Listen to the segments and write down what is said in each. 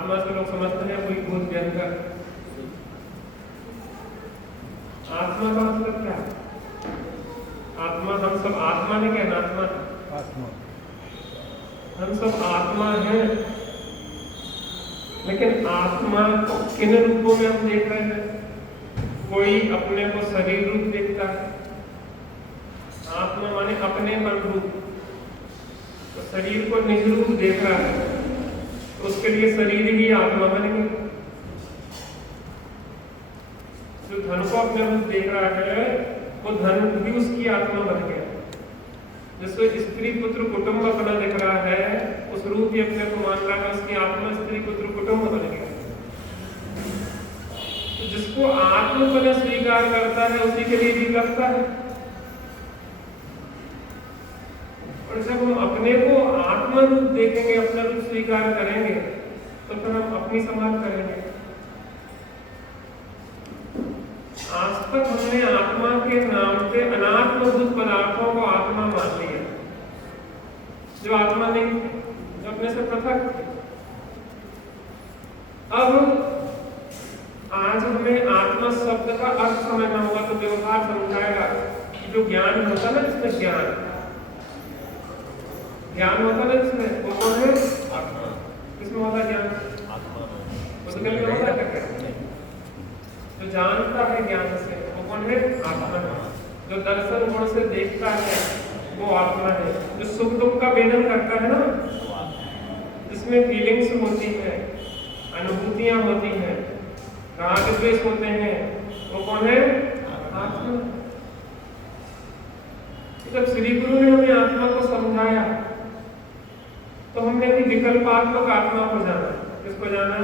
आत्मा से लोग समझते हैं कोई भूत भयंकर। आत्मा का मतलब क्या है? आत्मा, हम सब आत्मा है क्या? अनात्मा आत्मा, हम सब आत्मा है। लेकिन आत्मा को किन रूपों में हम देख रहे हैं? कोई अपने को शरीर रूप देखता है, आत्मा माने अपने मन रूप, तो शरीर को निज रूप देख रहा है, तो उसके लिए शरीर ही आत्मा बन गई। जो धन को अपने रूप देख रहा है वो धन भी उसकी आत्मा बन गया। जिसको स्त्री पुत्र कुटुंब अपना दिख रहा है, उस रूप ही अपने को मान रहा है, उसकी आत्मा स्त्री पुत्र कुटुंब बन गया। तो जिसको आत्मपन स्वीकार करता है उसी के लिए जीव लगता है। और जब हम अपने को आत्मा रूप देखेंगे, अपना रूप स्वीकार करेंगे, तो फिर हम अपनी संभाल करेंगे। आज तक हमने आत्मा के नाम से अनात्मभूत पदार्थों को आत्मा मान लिया, जो आत्मा नहीं, जो अपने से पृथक थे। अब आज हमें आत्मा शब्द का अर्थ समझना होगा, तो व्यवहार समझाएगा कि जो ज्ञान होता है ना, जिसमें ज्ञान होता है, जिसमें वो कौन है? आत्मा। किसमें होता है ज्ञान? आत्मा में। उसके लिए होता है क्या? जो जानता है ज्ञान से वो कौन है? आत्मा। जो दर्शन गुण से देखता है वो आत्मा है। जो सुख दुख का भेदन करता है ना, जिसमें फीलिंग्स होती है, अनुभूतियां होती हैं, राग द्वेष होते हैं, वो कौन है? आत्मा। जब श्री गुरु ने हमें आत्मा को समझाया तो हमने भी विकल्पात्मक आत्मा को जाना। किसको जाना?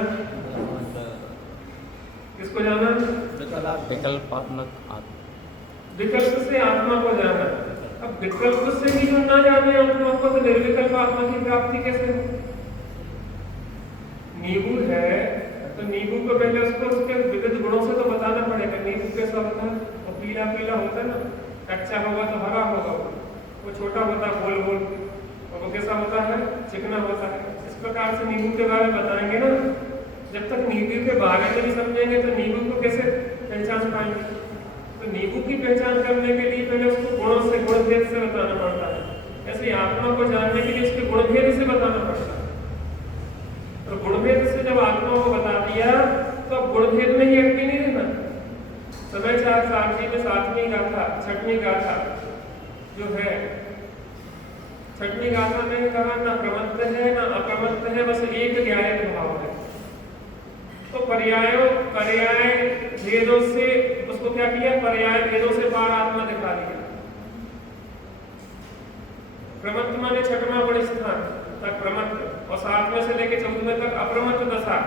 किसको जाना? विकल्पात्मक आत्मा। विकल्प से आत्मा को जाना। अब विकल्प से भी जो ना जाने आत्मा को, तो निर्विकल्प आत्मा की प्राप्ति कैसे? नींबू है तो नींबू को पहले उसके विविध गुणों से तो बताना पड़ेगा। नींबू कैसा होता है? वो पीला पीला होता है ना, कच्चा होगा तो हरा होगा, वो छोटा होता है गोल गोल, और वो कैसा होता है? चिकना होता है। इस प्रकार से नींबू के बारे में बताएंगे ना। जब तक नींबू के बारे में नहीं समझेंगे तो नींबू को कैसे पहचान पाएंगे? तो नींबू की पहचान करने के लिए पहले उसको गुणों से, गुणभेद से बताना पड़ता है। ऐसे आत्मा को जानने के लिए उसके गुणभेद से बताना पड़ता है। तो गुणभेद से जब आत्मा को बता दिया तो अब गुणभेद में ही अटके नहीं रहना। समय चार सारथी में सातवीं गाथा, छठवीं गाथा जो है, छठवीं गाथा में कहा ना प्रमत्त है ना अप्रमत्त है, बस एक ज्ञायक भाव है। तो पर्याय भेदों से उसको क्या किया? पर्याय भेदों से पार आत्मा दिखा दिया। प्रमत्त माने छठवां गुण स्थान तक प्रमत्त, और 7वें से लेकर 14वें तक अप्रमत्त दशा।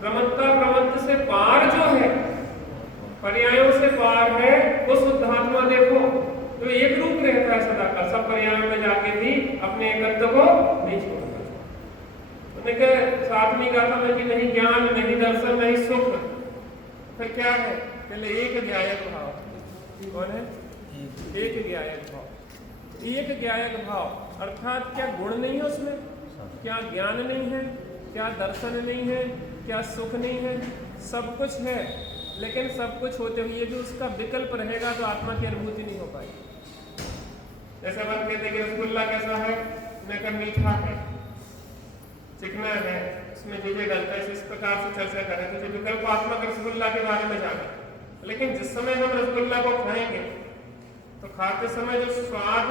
प्रमत्ता प्रमत्त से पार जो है, पर्यायों से पार है, वो शुद्धात्मा देखो तो एक रूप रहता है सदा का, सब पर्यायों में जाके भी अपने एकत्व को नहीं छोड़ता। उन्होंने कहा 7वीं गाथा में कि नहीं ज्ञान, नहीं दर्शन, नहीं सुख, फिर क्या है? पहले एक ज्ञायक भाव। कौन है? एक ज्ञायक भाव। एक ज्ञायक भाव अर्थात क्या गुण नहीं है उसमें? क्या ज्ञान नहीं है? क्या दर्शन नहीं है? क्या सुख नहीं है? सब कुछ है, लेकिन सब कुछ होते हुए भी उसका विकल्प रहेगा तो आत्मा की अनुभूति नहीं हो पाएगी। जैसे अपन कहते हैं कि रसगुल्ला कैसा है? मैं कहा मीठा है, चिकना है, उसमें चीजें डलता है। इस प्रकार से चर्चा करें तो जो विकल्पात्मक रसगुल्ला के बारे में जाने, लेकिन जिस समय हम रसगुल्ला को खाएंगे तो खाते समय जो स्वाद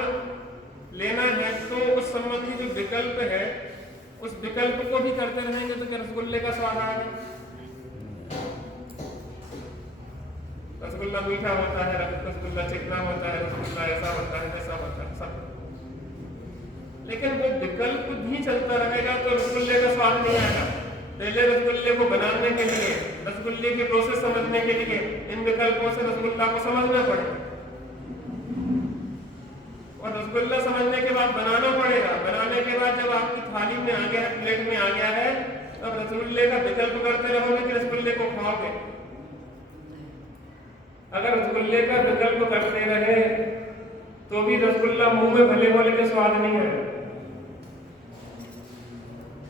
लेना है, तो उस संबंधी जो विकल्प है, उस विकल्प को भी करते रहेंगे तो क्या रसगुल्ले का स्वाद आएगा? रसगुल्ला मीठा होता है, रसगुल्ला चिकना होता है, रसगुल्ला ऐसा होता है, ऐसा होता है, सब। लेकिन वो विकल्प भी चलता रहेगा तो रसगुल्ले का स्वाद नहीं आएगा। पहले रसगुल्ले को बनाने के लिए, रसगुल्ले की प्रोसेस समझने के लिए इन विकल्पों से रसगुल्ला को समझना पड़ेगा, और रसगुल्ला समझने के बाद बनाना पड़ेगा। बनाने के बाद जब आपकी थाली में आ गया है, प्लेट में आ गया है, तब रसगुल्ले का विकल्प करते रहोगे कि रसगुल्ले को खाओगे। अगर रसगुल्ले का विकल्प करते रहे तो भी रसगुल्ला मुंह में भले भले के स्वाद नहीं है।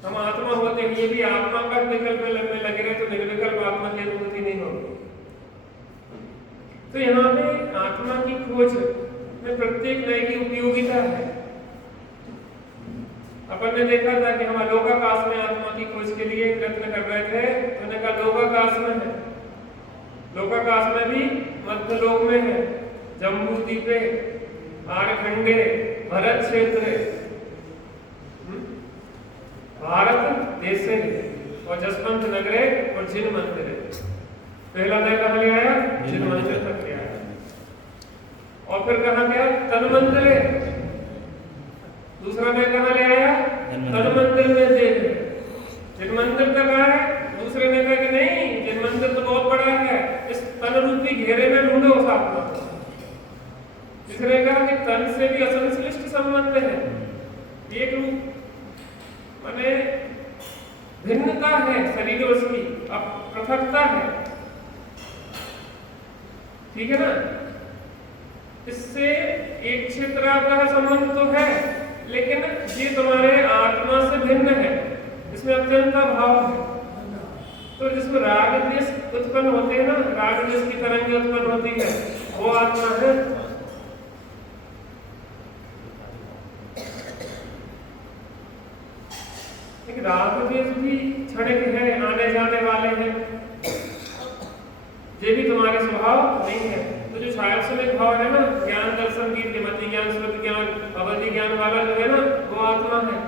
हम आत्मा होते हैं, ये भी आत्मा का विकल्प में लगे रहे तो निर्विकल्प आत्मा की अनुभूति नहीं होगी। तो यहाँ पे आत्मा की खोज में प्रत्येक नए की उपयोगिता है। अपन ने देखा था कि हम अलोकाकाश में आत्मा की खोज के लिए प्रयत्न कर रहे थे, तो उन्होंने कहा लोकाकाश में है। लोकाकाश में भी मध्यलोक में है, जम्बू द्वीपे, आर्यखंडे, भरत क्षेत्र, भारत देशे और जसवंत नगरे और जिन मंदिर। पहला नया कहाँ ले आया? जिन मंदिर तक ले आया। और फिर कहाँ गया? तन मंदिर। दूसरा नया कहाँ ले आया? तन मंदिर में देख। जिन मंदिर तक आया। दूसरे ने कहा कि नहीं, जिन मंदिर तो बहुत बड़ा है, इस तन रूपी घेरे में ढूंढो उस आत्मा को। तीसरे कहा कि तन से भी असंश्लिष्ट संबंध है, एक रूप माने भिन्नता है शरीर और उसकी, अब पृथकता है, ठीक है ना। इससे एक क्षेत्र आपका संबंध तो है, लेकिन ये तुम्हारे आत्मा से भिन्न है, इसमें अत्यंत भाव है। तो जिसमें राग द्वेष उत्पन्न होते हैं ना, राग द्वेष की तरंगें उत्पन्न होती है, वो आत्मा है। राग द्वेष भी क्षणिक है, आने जाने वाले हैं, ये भी तुम्हारे स्वभाव नहीं है। तो जो छायास्वरूप भाव है ना, ज्ञान दर्शन की मति ज्ञान शुद्ध ज्ञान अवधि ज्ञान वाला जो है ना, वो आत्मा है।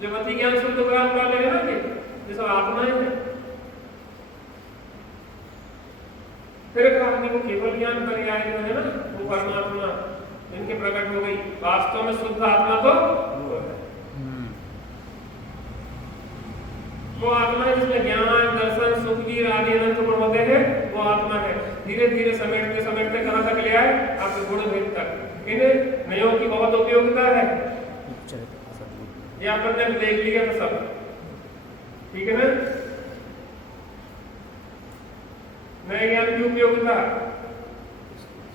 जो मति ज्ञान शुद्ध ज्ञान वाले है ना, ये सब आत्माएं हैं। फिर कहा कि वो केवल ज्ञान पर्याय जो है ना, वो परमात्मा इनके प्रकट हो गई। वास्तव में शुद्ध आत्मा तो वो आत्मा है जिसमें ज्ञान दर्शन सुख वीर आदि अनंत गुण होते हैं, वो आत्मा है। धीरे धीरे समेटते समेटते कहां तक ले आए? आपके गुण भेद तक। इन नयों की बहुत उपयोगिता है, ये आपने देख लिया था सब, ठीक है ना। नए ज्ञान की उपयोगिता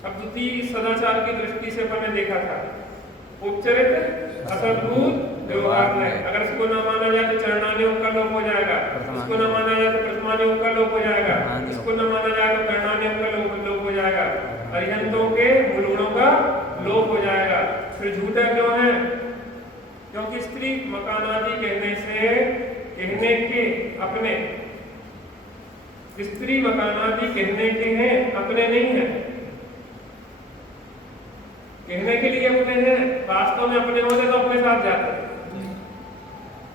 अब द्वितीय सदाचार की दृष्टि से अपन ने देखा था। उपचरित असद्भुत व्यवहार में, अगर इसको न माना जाए तो चरणानियोग का लोप हो जाएगा, इसको न माना जाए तो प्रथमानियोग का लोप हो जाएगा, इसको न माना जाए तो करणानियोग का लोप हो जाएगा, अरिहंतों के मूल गुणों का लोप हो जाएगा। फिर झूठा क्यों है? क्योंकि स्त्री मकान आदि कहने से कहने के अपने, स्त्री मकान आदि कहने के हैं, अपने नहीं है। कहने के लिए अपने हैं, वास्तव में अपने होते तो अपने साथ जाते।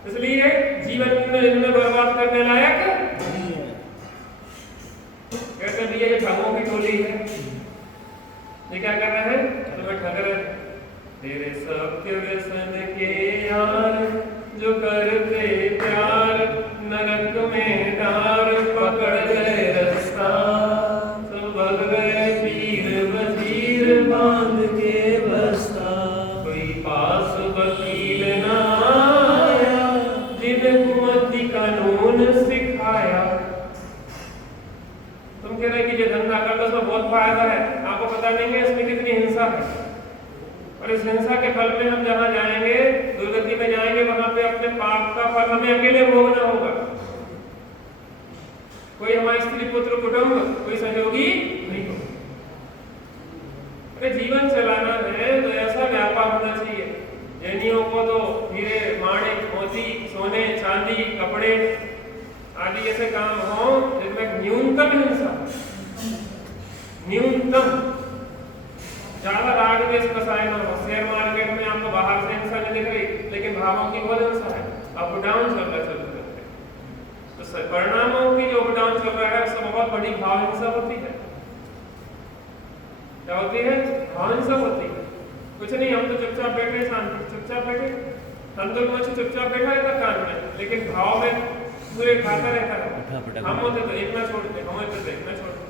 इसलिए जीवन में इनमें बर्बाद करने लायक कहते भैया ये ठगों की टोली है, ये क्या कर रहे हैं? तुम्हें ठग रहे हैं। तेरे सत्य व्यसन के यार जो करते प्यार, नरक में डार पकड़ गए रास्ता, सब भग गए पीर वजीर बांध के बस्ता, कोई पास वकील ना आया जिन्हें कुमति कानून सिखाया। तुम कह रहे कि ये धंधा कर लो, उसमें बहुत फायदा है, आपको पता नहीं है इसमें कितनी हिंसा है, और इस हिंसा के फल में हम जहाँ जाएंगे, दुर्गति में जाएंगे, वहां पे अपने पाप का फल हमें अकेले भोगना होगा। कोई हमारे स्त्री पुत्र कुटुंब कोई सहयोगी नहीं होगा। अरे जीवन चलाना है तो ऐसा व्यापार होना चाहिए। जैनियों को तो हीरे माणिक मोती सोने चांदी कपड़े आदि ऐसे काम हो जिनमें न्यूनतम हिंसा, न्यूनतम, ज्यादा राग द्वेष फसाए ना हो। शेयर मार्केट में आपको बाहर से हिंसा नहीं दिख रही, लेकिन भावों की बहुत हिंसा है, अप डाउन चल रहा है। तो परिणामों की जो अप डाउन चल रहा है उससे बहुत बड़ी भाव हिंसा होती है। क्या होती है? भाव हिंसा होती है। कुछ नहीं, हम तो चुपचाप बैठे, शांति चुपचाप बैठे, तंदुल मच चुपचाप बैठा रहता कान में, लेकिन भाव में पूरे खाता रहता है। हम होते तो एक ना छोड़ते, हम होते तो एक ना छोड़ते।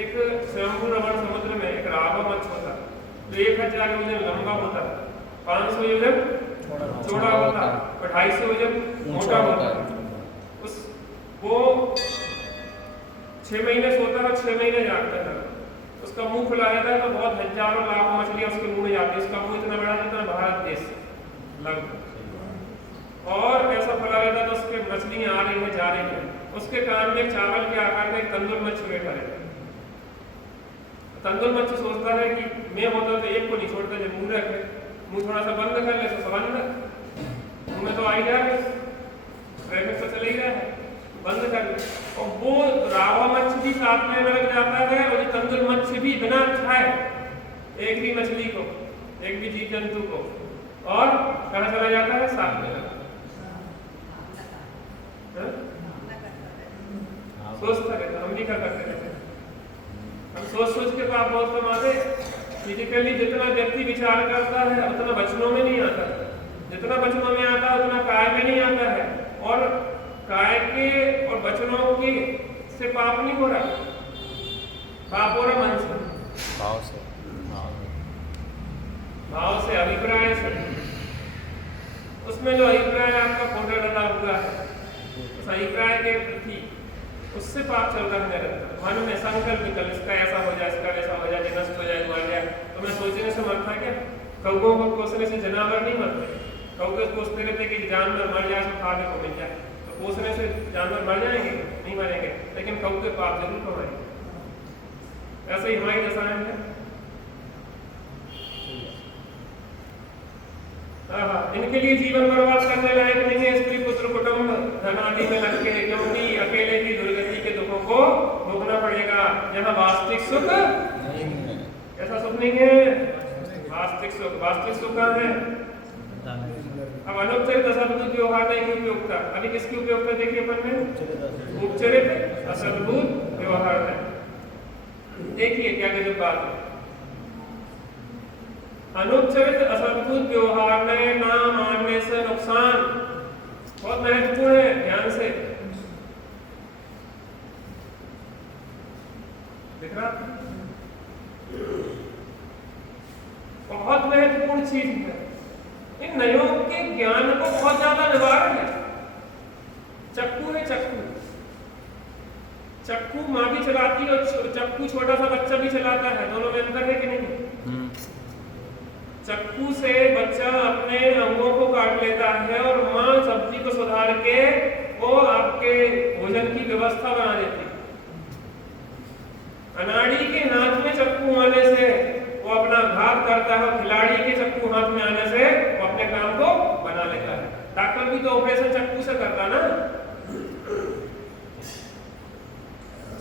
एक स्वयंभू रमण समुद्र में एक राघव मच्छ होता, जो 1000 योजन लंबा होता, 500 योजन चौड़ा होता और 250 योजन मोटा होता। उस वो 6 महीने सोता है और 6 महीने जागता है। उसका मुंह खुला रहता है तो बहुत हजारों लाखों मछलियां उसके मुंह में जाती है। उसका मुंह इतना बड़ा है जितना भारत देश लगभग। और ऐसा फैला रहता है तो उसके मछलियां आ रही हैं जा रही हैं, उसके कान में चावल के आकार का एक तंदुर मच्छी बैठा रहता है। तंदुर मच्छी सोचता है कि मैं होता तो एक को नहीं छोड़ता, जब मुंह रखे मुंह थोड़ा सा बंद कर ले तो सब अंदर मुंह में तो आ ही जा रहे, ट्रैफिक तो चल ही रहा है, बंद कर ले। और वो रावा मच्छी भी साथ में लग जाता है और ये तंदुर मच्छी भी बिना खाए एक भी मछली को, एक भी जीव जंतु को, और कहाँ चला जाता है, साथ में लगा। सोचता रहता, हम भी क्या करते रहते, हम सोच के पाप बहुत कमाते। फिजिकली जितना व्यक्ति विचार करता है उतना वचनों में नहीं आता, जितना वचनों में आता है उतना काय में नहीं आता है, और काय के और वचनों के से पाप नहीं हो रहा, पाप हो रहा मन से, भाव से, अभिप्राय से। उसमें जो अभिप्राय आपका फोटो लगा हुआ है, उस अभिप्राय के प्रति उससे पाप चल रहा है निरंतर। मन में संकल्प निकल, इसका ऐसा हो जाए, इसका वैसा हो जाए, नष्ट हो जाए, मर जाए। तो मैं सोचने से मरता क्या? कौओं को कोसने से जानवर नहीं मरते। कौवे कोसते रहते कि जानवर मर जाए तो खाने को मिल जाए, तो कोसने से जानवर मर जाएंगे? नहीं मरेंगे, लेकिन कौवे पाप जरूर कमाएंगे। ऐसे ही हमारी दशा है। इनके लिए जीवन बर्बाद करने लायक नहीं है, स्त्री पुत्र कुटुंब धन आदि में लग के, क्योंकि अकेले की दुर्गति के दुखों को भोगना पड़ेगा। यहाँ वास्तविक सुख ऐसा सुख नहीं है, वास्तविक सुख कहाँ है? अब अनुपचरित असद्भुत व्यवहार नहीं की उपयोगिता, अभी किसकी उपयोगिता देखिए अपन ने? उपचरित असद्भुत व्यवहार है। देखिए क्या गजब बात है। अनुपचरित असद्भुत व्यवहार में ना मानने से नुकसान बहुत महत्वपूर्ण है, ध्यान से दिख रहा, बहुत महत्वपूर्ण चीज है। इन नयों के ज्ञान को बहुत ज्यादा निवारण है। चक्कू है, चक्कू माँ भी चलाती है और चक्कू छोटा सा बच्चा भी चलाता है, दोनों में अंतर है कि नहीं? चक्कू से बच्चा अपने अंगों को काट लेता है और माँ सब्जी को सुधार के वो आपके भोजन की व्यवस्था बना देती है। अनाड़ी के हाथ में चक्कू आने से वो अपना घात करता है, खिलाड़ी के चक्कू हाथ में आने से वो अपने काम को बना लेता है। डॉक्टर भी तो ऑपरेशन चक्कू से करता ना।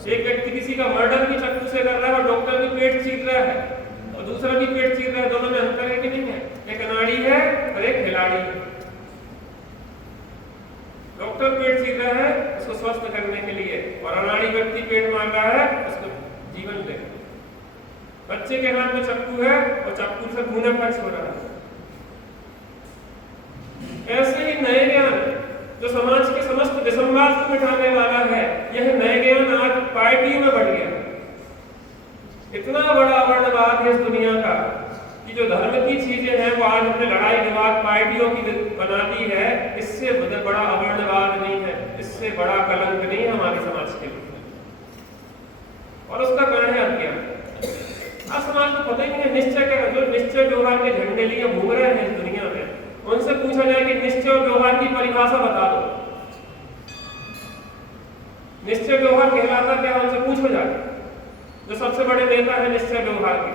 एक व्यक्ति किसी का मर्डर भी चक्कू से कर रहा है और डॉक्टर भी पेट चीर रहा है और दूसरा भी पेट चीर रहा है, दोनों में अंतर है कि नहीं है? एक अनाड़ी है और एक खिलाड़ी है। डॉक्टर पेट चीर रहा है उसको स्वस्थ करने के लिए, और अनाड़ी व्यक्ति पेट मार रहा है उसको जीवन दे। बच्चे के हाथ में चक्कू है और चक्कू से खून खर्च हो रहा है। ऐसे ही नए ज्ञान जो समाज के समस्त विसंवाद को मिटाने वाला है, यह नए ज्ञान आज पार्टियों में बढ़ गया। इतना बड़ा वर्णवाद है इस दुनिया का कि जो धर्म की चीजें हैं वो आज हमने लड़ाई विवाद पार्टियों की बना दी है। इससे बड़ा अवर्णवाद नहीं है, इससे बड़ा कलंक नहीं है हमारे समाज के लिए, और उसका कारण है अज्ञान। आज समाज को पता ही नहीं है निश्चय क्या, जो निश्चय व्यवहार के झंडे लिए घूम रहे हैं इस दुनिया में, उनसे पूछा जाए कि निश्चय और व्यवहार की परिभाषा बता दो, निश्चय व्यवहार कहलाता क्या? उनसे पूछो जाए, जो सबसे बड़े नेता है निश्चय व्यवहार के,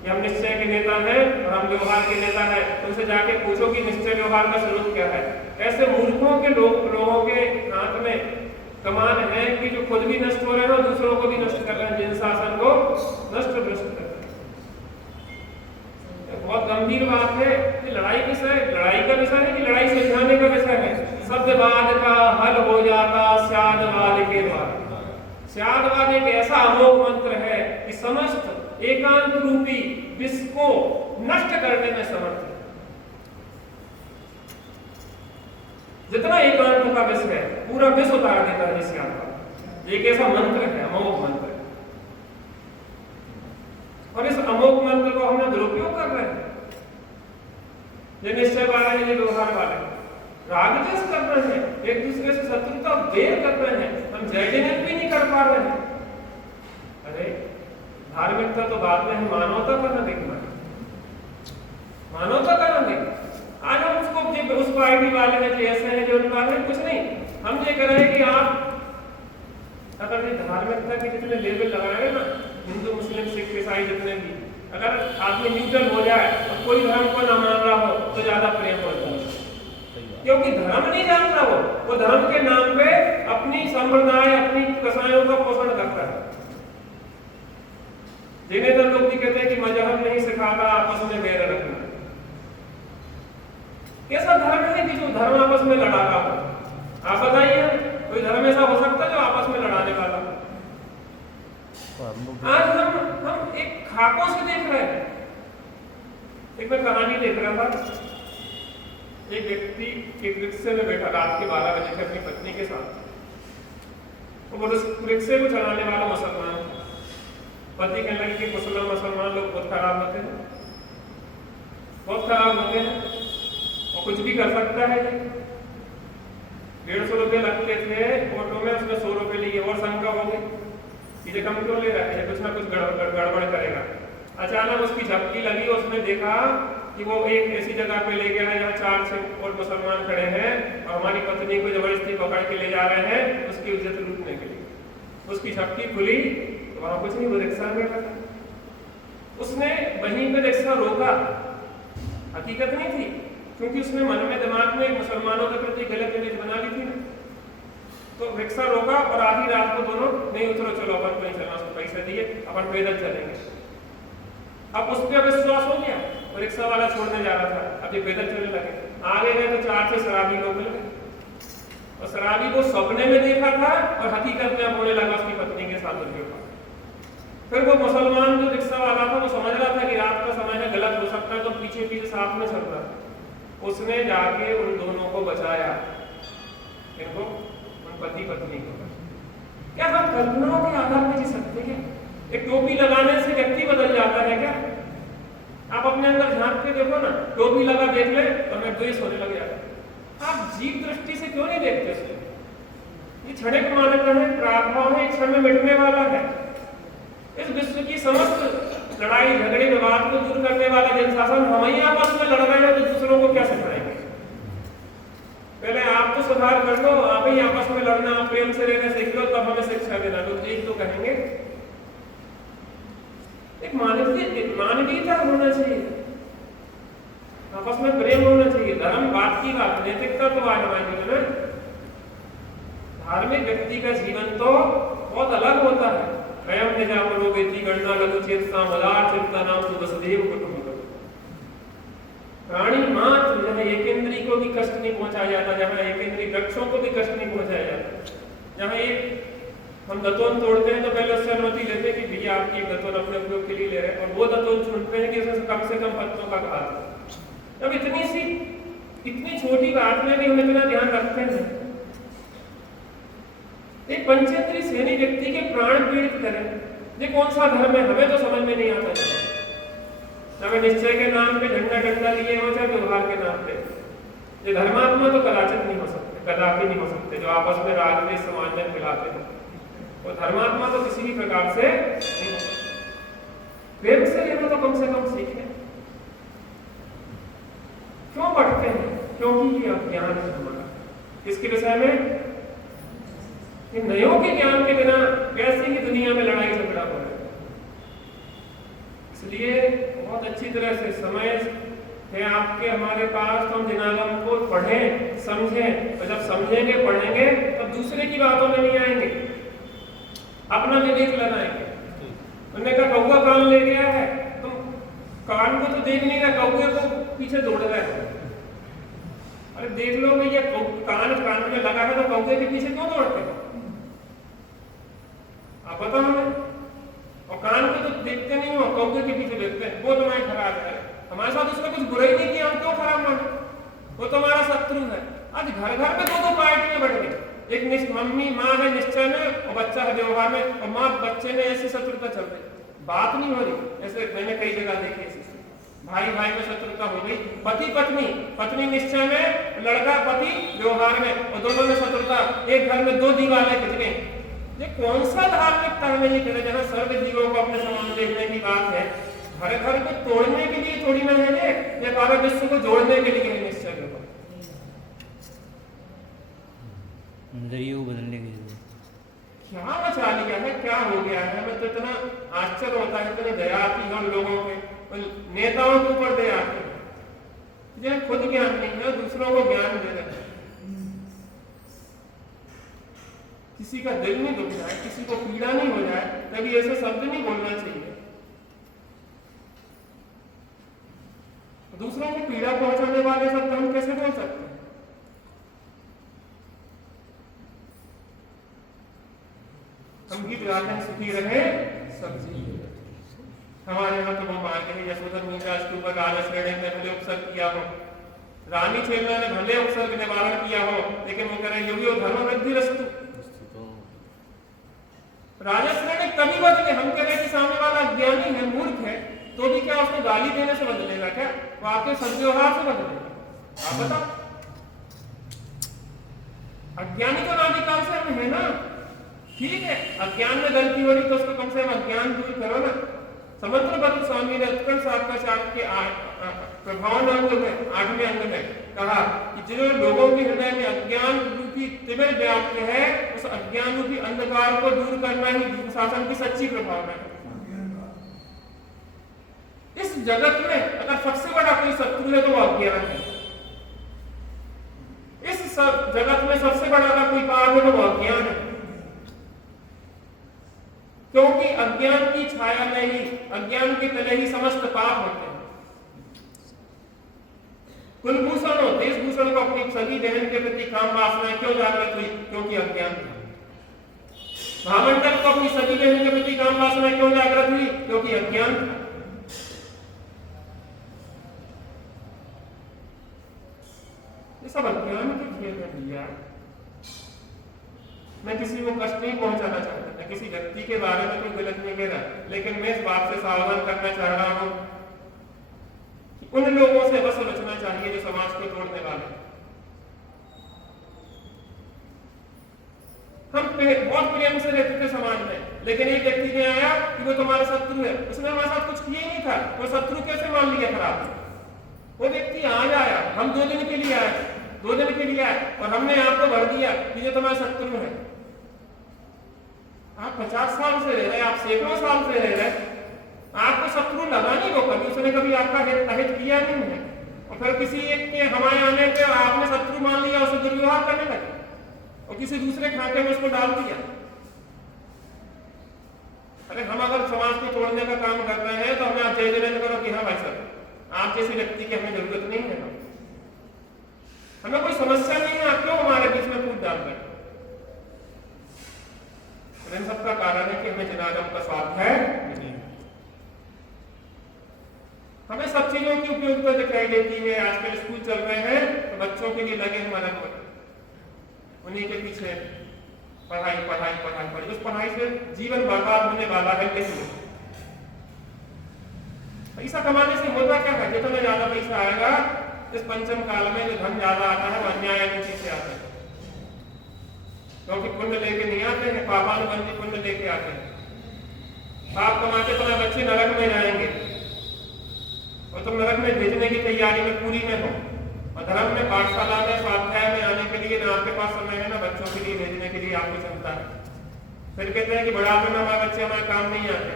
कि हम निश्चय के नेता हैं और हम व्यवहार के नेता हैं, उनसे जाके पूछो कि निश्चय व्यवहार का स्वरूप क्या है। ऐसे मूर्खों के लोगों के हाथ में कमान है कि जो खुद भी नष्ट हो रहे हैं और दूसरों को भी नष्ट कर रहे हैं, जिन शासन को नष्ट भ्रष्ट कर रहे हैं। बहुत गंभीर बात है कि लड़ाई का विषय है कि लड़ाई सुलझाने का विषय है। सत्यवाद का हल हो जाता स्यादवाद के द्वारा। स्यादवाद एक ऐसा अमोघ मंत्र है कि समस्त एकांत रूपी विष को नष्ट करने में समर्थ है। जितना एकांत का विष है पूरा विष उतार देता है स्यादवाद। एक ऐसा मंत्र है, अमोघ मंत्र, और इस अमोघ मंत्र को हमने दुरुपयोग कर रहे हैं। ये निश्चय वाले हैं, ये व्यवहार वाले राग द्वेष कर रहे हैं, एक दूसरे से शत्रुता वेर कर रहे हैं, हम जय जयंत भी नहीं कर पा रहे हैं। अरे धार्मिकता तो बाद में है, मानवता करना देखना, मानवता करना देख। आज हम उसको उस पार्टी वाले हैं जो ऐसे हैं जो उनका है, कुछ नहीं। हम ये कह रहे हैं कि आप अगर ये धार्मिकता के जितने लेवल लगाए ना, हिंदू मुस्लिम सिख ईसाई जितने भी, अगर आदमी न्यूट्रल हो जाए और कोई धर्म को ना मान रहा हो तो ज्यादा प्रेम होता है, क्योंकि धर्म नहीं जानता वो धर्म के नाम पे अपनी संप्रदाय अपनी कसायों का पोषण करता है। जिन्हें तो लोग भी कहते हैं कि मजहब नहीं सिखाता आपस में बैर रखना। कैसा धर्म है कि जो धर्म आपस में लड़ा रहा हो? आप बताइए, कोई धर्म ऐसा हो सकता है जो आपस में लड़ाने वाला? आज हम एक खाकों से देख रहे हैं। एक मैं कहानी देख रहा था, एक व्यक्ति एक रिक्शे में बैठा रात के 12 बजे थे अपनी पत्नी के साथ। तो वो रिक्शे को चलाने वाला मुसलमान था। पति कहने लगे कि मुसलमान लोग बहुत खराब होते हैं, बहुत खराब होते हैं और कुछ भी कर सकता है। 150 रुपये लगते थे ऑटो में, उसने 100 रुपये लिए और शंका हो गई, ये कम क्यों ले रहा है, कुछ ना कुछ गड़बड़ करेगा। अचानक उसकी झपकी लगी, उसने देखा कि वो एक ऐसी जगह पे ले गया है जहाँ 4-6 और मुसलमान खड़े हैं और हमारी पत्नी को जबरदस्ती पकड़ के ले जा रहे हैं उसकी इज्जत लूटने के लिए। उसकी झपकी खुली तो वहां कुछ नहीं, वो रिक्शा में बैठा था। उसने वहीं पे रिक्शा रोका, हकीकत नहीं थी, क्योंकि उसने मन में दिमाग में मुसलमानों के प्रति गलत इमेज बना ली थी ना। तो रिक्शा रोका और आधी रात को दोनों नहीं उतरो, चलो अपन को नहीं चलना, उसको पैसे दिए, अपन पैदल चलेंगे। अब उस पर विश्वास हो गया, और रिक्शा वाला छोड़ने जा रहा था, अब ये पैदल चलने लगे। आगे गए तो 4-6 शराबी लोग मिल गए और शराबी को सपने में देखा था और हकीकत में अब होने लगा उसकी पत्नी के साथ दुर्व्यवहार। फिर वो मुसलमान जो रिक्शा वाला था वो समझ रहा था कि रात का समय है, गलत हो सकता है, तो पीछे पीछे साथ में चल रहा था। उसने जाके उन दोनों को बचाया, इनको, उन पति पत्नी को। क्या हम कल्पनाओं के आधार पर जी सकते हैं? एक टोपी लगाने से व्यक्ति बदल जाता है क्या? आप अपने अंदर झांक के देखो ना, टोपी लगा देख ले तो हमें द्वेष होने लग जाता है। आप जीव दृष्टि से क्यों नहीं देखते उसको? ये क्षणिक मानव है, प्रागभाव है, क्षण में मिटने वाला है। इस विश्व की समस्त लड़ाई झगड़े विवाद को दूर करने वाला जनशासन हम ही आपस में लड़ रहे हैं, तो दूसरों को क्या सिखाएंगे? पहले आप तो सुधार कर लो, आप ही आपस में लड़ना, प्रेम से रहना सीख लो, तब हमें शिक्षा देना। लोग एक तो कहेंगे एक मानवीयता होना चाहिए, आपस में प्रेम होना चाहिए। धर्म बात की बात, नैतिकता तो आज हमारे जीवन में। धार्मिक व्यक्ति का जीवन तो बहुत अलग होता है। स्वयं निजामरोगेति गणना लघु चेतसा मदार चिंता नाम तो वसुदेव कुटुंबकम्। प्राणी मात्र जहाँ एक इंद्री को भी कष्ट नहीं पहुंचाया जाता, जहाँ एक इंद्री वृक्षों को भी कष्ट नहीं पहुंचाया जाता, जहाँ एक हम दतोन तोड़ते हैं तो पहले उससे अनुमति लेते हैं कि भैया आपकी एक दतोन अपने उपयोग के लिए ले रहे हैं, और वो दतोन चुनते हैं कि उसमें कम से कम पत्तों का घात है। अब इतनी छोटी बात में भी हम इतना ध्यान रखते हैं। एक पंचेंद्री सेनी व्यक्ति के प्राण पीड़ित करें, ये कौन सा धर्म है? हमें तो समझ में नहीं आता। हमें निश्चय के नाम पे झंडा डंडा लिए हो, चाहे व्यवहार के नाम पे। ये धर्मात्मा तो कदाचित नहीं हो सकते, कदापि नहीं हो सकते, जो आपस में राग द्वेष समाज में फैलाते हैं। और धर्मात्मा तो किसी भी प्रकार से नहीं हो सकते। प्रेम से रहना तो कम से कम सीखें। क्यों पढ़ते हैं? क्योंकि ये अज्ञान है हमारा इसके विषय में। इन नयों के ज्ञान के बिना वैसे ही दुनिया में लड़ाई झगड़ा हो रहा है। इसलिए बहुत अच्छी तरह से समय है आपके हमारे पास, तो हम दिनागम को पढ़ें समझें, और जब समझेंगे पढ़ेंगे तब दूसरे की बातों में नहीं आएंगे, अपना विवेक लगाएंगे। उन्होंने कहा कौवा कान ले गया है, तुम कान को तो देख नहीं रहा, कौवे को पीछे दौड़ रहे हो। अरे देख लो भैया, कान में लगा है तो कौवे के पीछे क्यों दौड़ते हो? आप बताओ हमें। और कान को तो देखते नहीं हो, कौवे के पीछे देखते हैं, वो तुम्हारे खराब है। हमारे साथ उसने कुछ बुराई नहीं किया, हम क्यों खराब माने? वो तुम्हारा शत्रु है। आज घर घर में दो पार्टी में बढ़ गई। एक मम्मी माँ है निश्चय में और बच्चा है व्यवहार में, और माँ बच्चे में ऐसी शत्रुता चल रही, बात नहीं हो रही। ऐसे मैंने कई जगह देखी ऐसी, भाई भाई में शत्रुता हो गई, पति पत्नी निश्चय में, लड़का पति व्यवहार में, और दोनों में शत्रुता। एक घर में 2 दीवारें खिंच गई। ये कौन सा धार्मिकता हमें ये कहते, जहाँ सर्व जीवों को अपने समान देखने की बात है। घर को तोड़ने के लिए थोड़ी ना है, ये सारा विश्व को जोड़ने के लिए है। नजरिए को बदलने की जरूरत। क्या मचा लिया है, क्या हो गया है? हमें तो इतना आश्चर्य होता है, इतनी दया आती है उन लोगों पे, उन नेताओं के ऊपर दया आती है जिन्हें खुद ज्ञान नहीं है, दूसरों को ज्ञान दे रहे हैं। किसी का दिल नहीं दुख जाए, किसी को पीड़ा नहीं हो जाए, तभी ऐसे शब्द नहीं बोलना चाहिए। दूसरों को पीड़ा पहुंचाने वाले शब्द हम कैसे बोल सकते हैं? हम गीत गाते हैं, सुखी रहे सब जीव। हमारे यहाँ तो वो मांगे हैं, यशोधर मीराज के ऊपर राजा श्रेणी ने भले उपसर्ग किया हो, रानी छेलना ने भले उपसर्ग निवारण किया हो, लेकिन वो कह रहे योगियो धर्म वृद्धि रस्तु। राजा श्रेणी तभी बदले, हम कह रहे कि सामने वाला अज्ञानी है, मूर्ख है, तो भी क्या उसको गाली देने से बदलेगा? क्या वो आपके सद्व्यवहार से बदलेगा? आप बताओ। अज्ञानी तो राधिकाल से हम है ना, ठीक है, अज्ञान में गलती हो रही तो उसको कम से कम अज्ञान दूर करो ना। समंत्रभद्र स्वामी ने उत्कर्ष साधकाचार्य के प्रभावन अंग में 8वें अंग में कहा कि जिन लोगों के हृदय में अज्ञान रूपी तिमिर व्याप्त है, उस अज्ञान रूपी अंधकार को दूर करना ही शासन की सच्ची प्रभावना है। इस जगत में अगर सबसे बड़ा कोई शत्रु है तो वो अज्ञान है। इस जगत में सबसे बड़ा अगर कोई पाप है तो वो अज्ञान है, क्योंकि अज्ञान की छाया में ही, अज्ञान के तले ही समस्त पाप होते हैं। कुलभूषण और देशभूषण को अपनी सगी बहन के प्रति काम वासना क्यों जागृत हुई? क्योंकि अज्ञान था। महामंडल को अपनी सगी बहन के प्रति काम वासना क्यों जागृत हुई? क्योंकि अज्ञान था। ये सब अज्ञान के खेल है भैया। मैं किसी को कष्ट नहीं पहुंचाना चाहता, मैं किसी व्यक्ति के बारे में कोई गलत नहीं कह रहा, लेकिन मैं इस बात से सावधान करना चाह रहा हूं कि उन लोगों से बस बचना चाहिए जो समाज को तोड़ने वाले। हम बहुत प्रेम से रहते थे समाज में, लेकिन एक व्यक्ति ने आया कि वो तुम्हारा शत्रु है, उसने हमारे साथ कुछ किया ही नहीं था, वो शत्रु कैसे मान लिया खराब? वो व्यक्ति आज आया, हम 2 दिन के लिए आए, 2 दिन के लिए आए और हमने आपको भर दिया कि ये तुम्हारा शत्रु है। आप 50 साल से रह रहे, आप सैकड़ों साल से रह रहे, आपको शत्रु लगा नहीं, वो कभी उसने कभी आपका अहित किया नहीं है, और फिर किसी एक के हमारे आने पे आपने शत्रु मान लिया, उसे दुर्व्यवहार करने लगे और किसी दूसरे खाते में उसको डाल दिया। अरे हम अगर समाज को तोड़ने का काम कर रहे हैं तो हमें आप जय जय करो कि हाँ भाई साहब, आप जैसे व्यक्ति की हमें जरूरत नहीं है, हमें कोई समस्या नहीं है, आप क्यों हमारे बीच में कूद डाल रहे हैं? इन सबका कारण है कि हमें जनाजम का स्वाध्याय नहीं, हमें सब चीजों की उपयोगिता दिखाई देती है। आजकल स्कूल चल रहे हैं तो बच्चों के लिए लगे हमारा उन्हीं के पीछे पढ़ाई पढ़ाई पढ़ाई पढ़ाई, उस पढ़ाई से जीवन बर्बाद होने वाला है। लेकिन पैसा कमाने से होता क्या है? जितना ज्यादा पैसा आएगा इस पंचम काल में, जो धन ज्यादा आता है वो अन्याय नीति से आता है, क्योंकि पुण्य लेके नहीं आते हैं, पापानुबंधी पुण्य लेके आते हैं। पाप कमाते समय बच्चे नरक में जाएंगे और तुम नरक में भेजने की तैयारी में पूरी में हो, और धर्म में पाठशाला में स्वाध्याय में आने के लिए ना आपके पास समय है, ना बच्चों के लिए भेजने के लिए आपकी क्षमता है। फिर कहते हैं कि बुढ़ापे में हमारे बच्चे हमारे काम नहीं आते।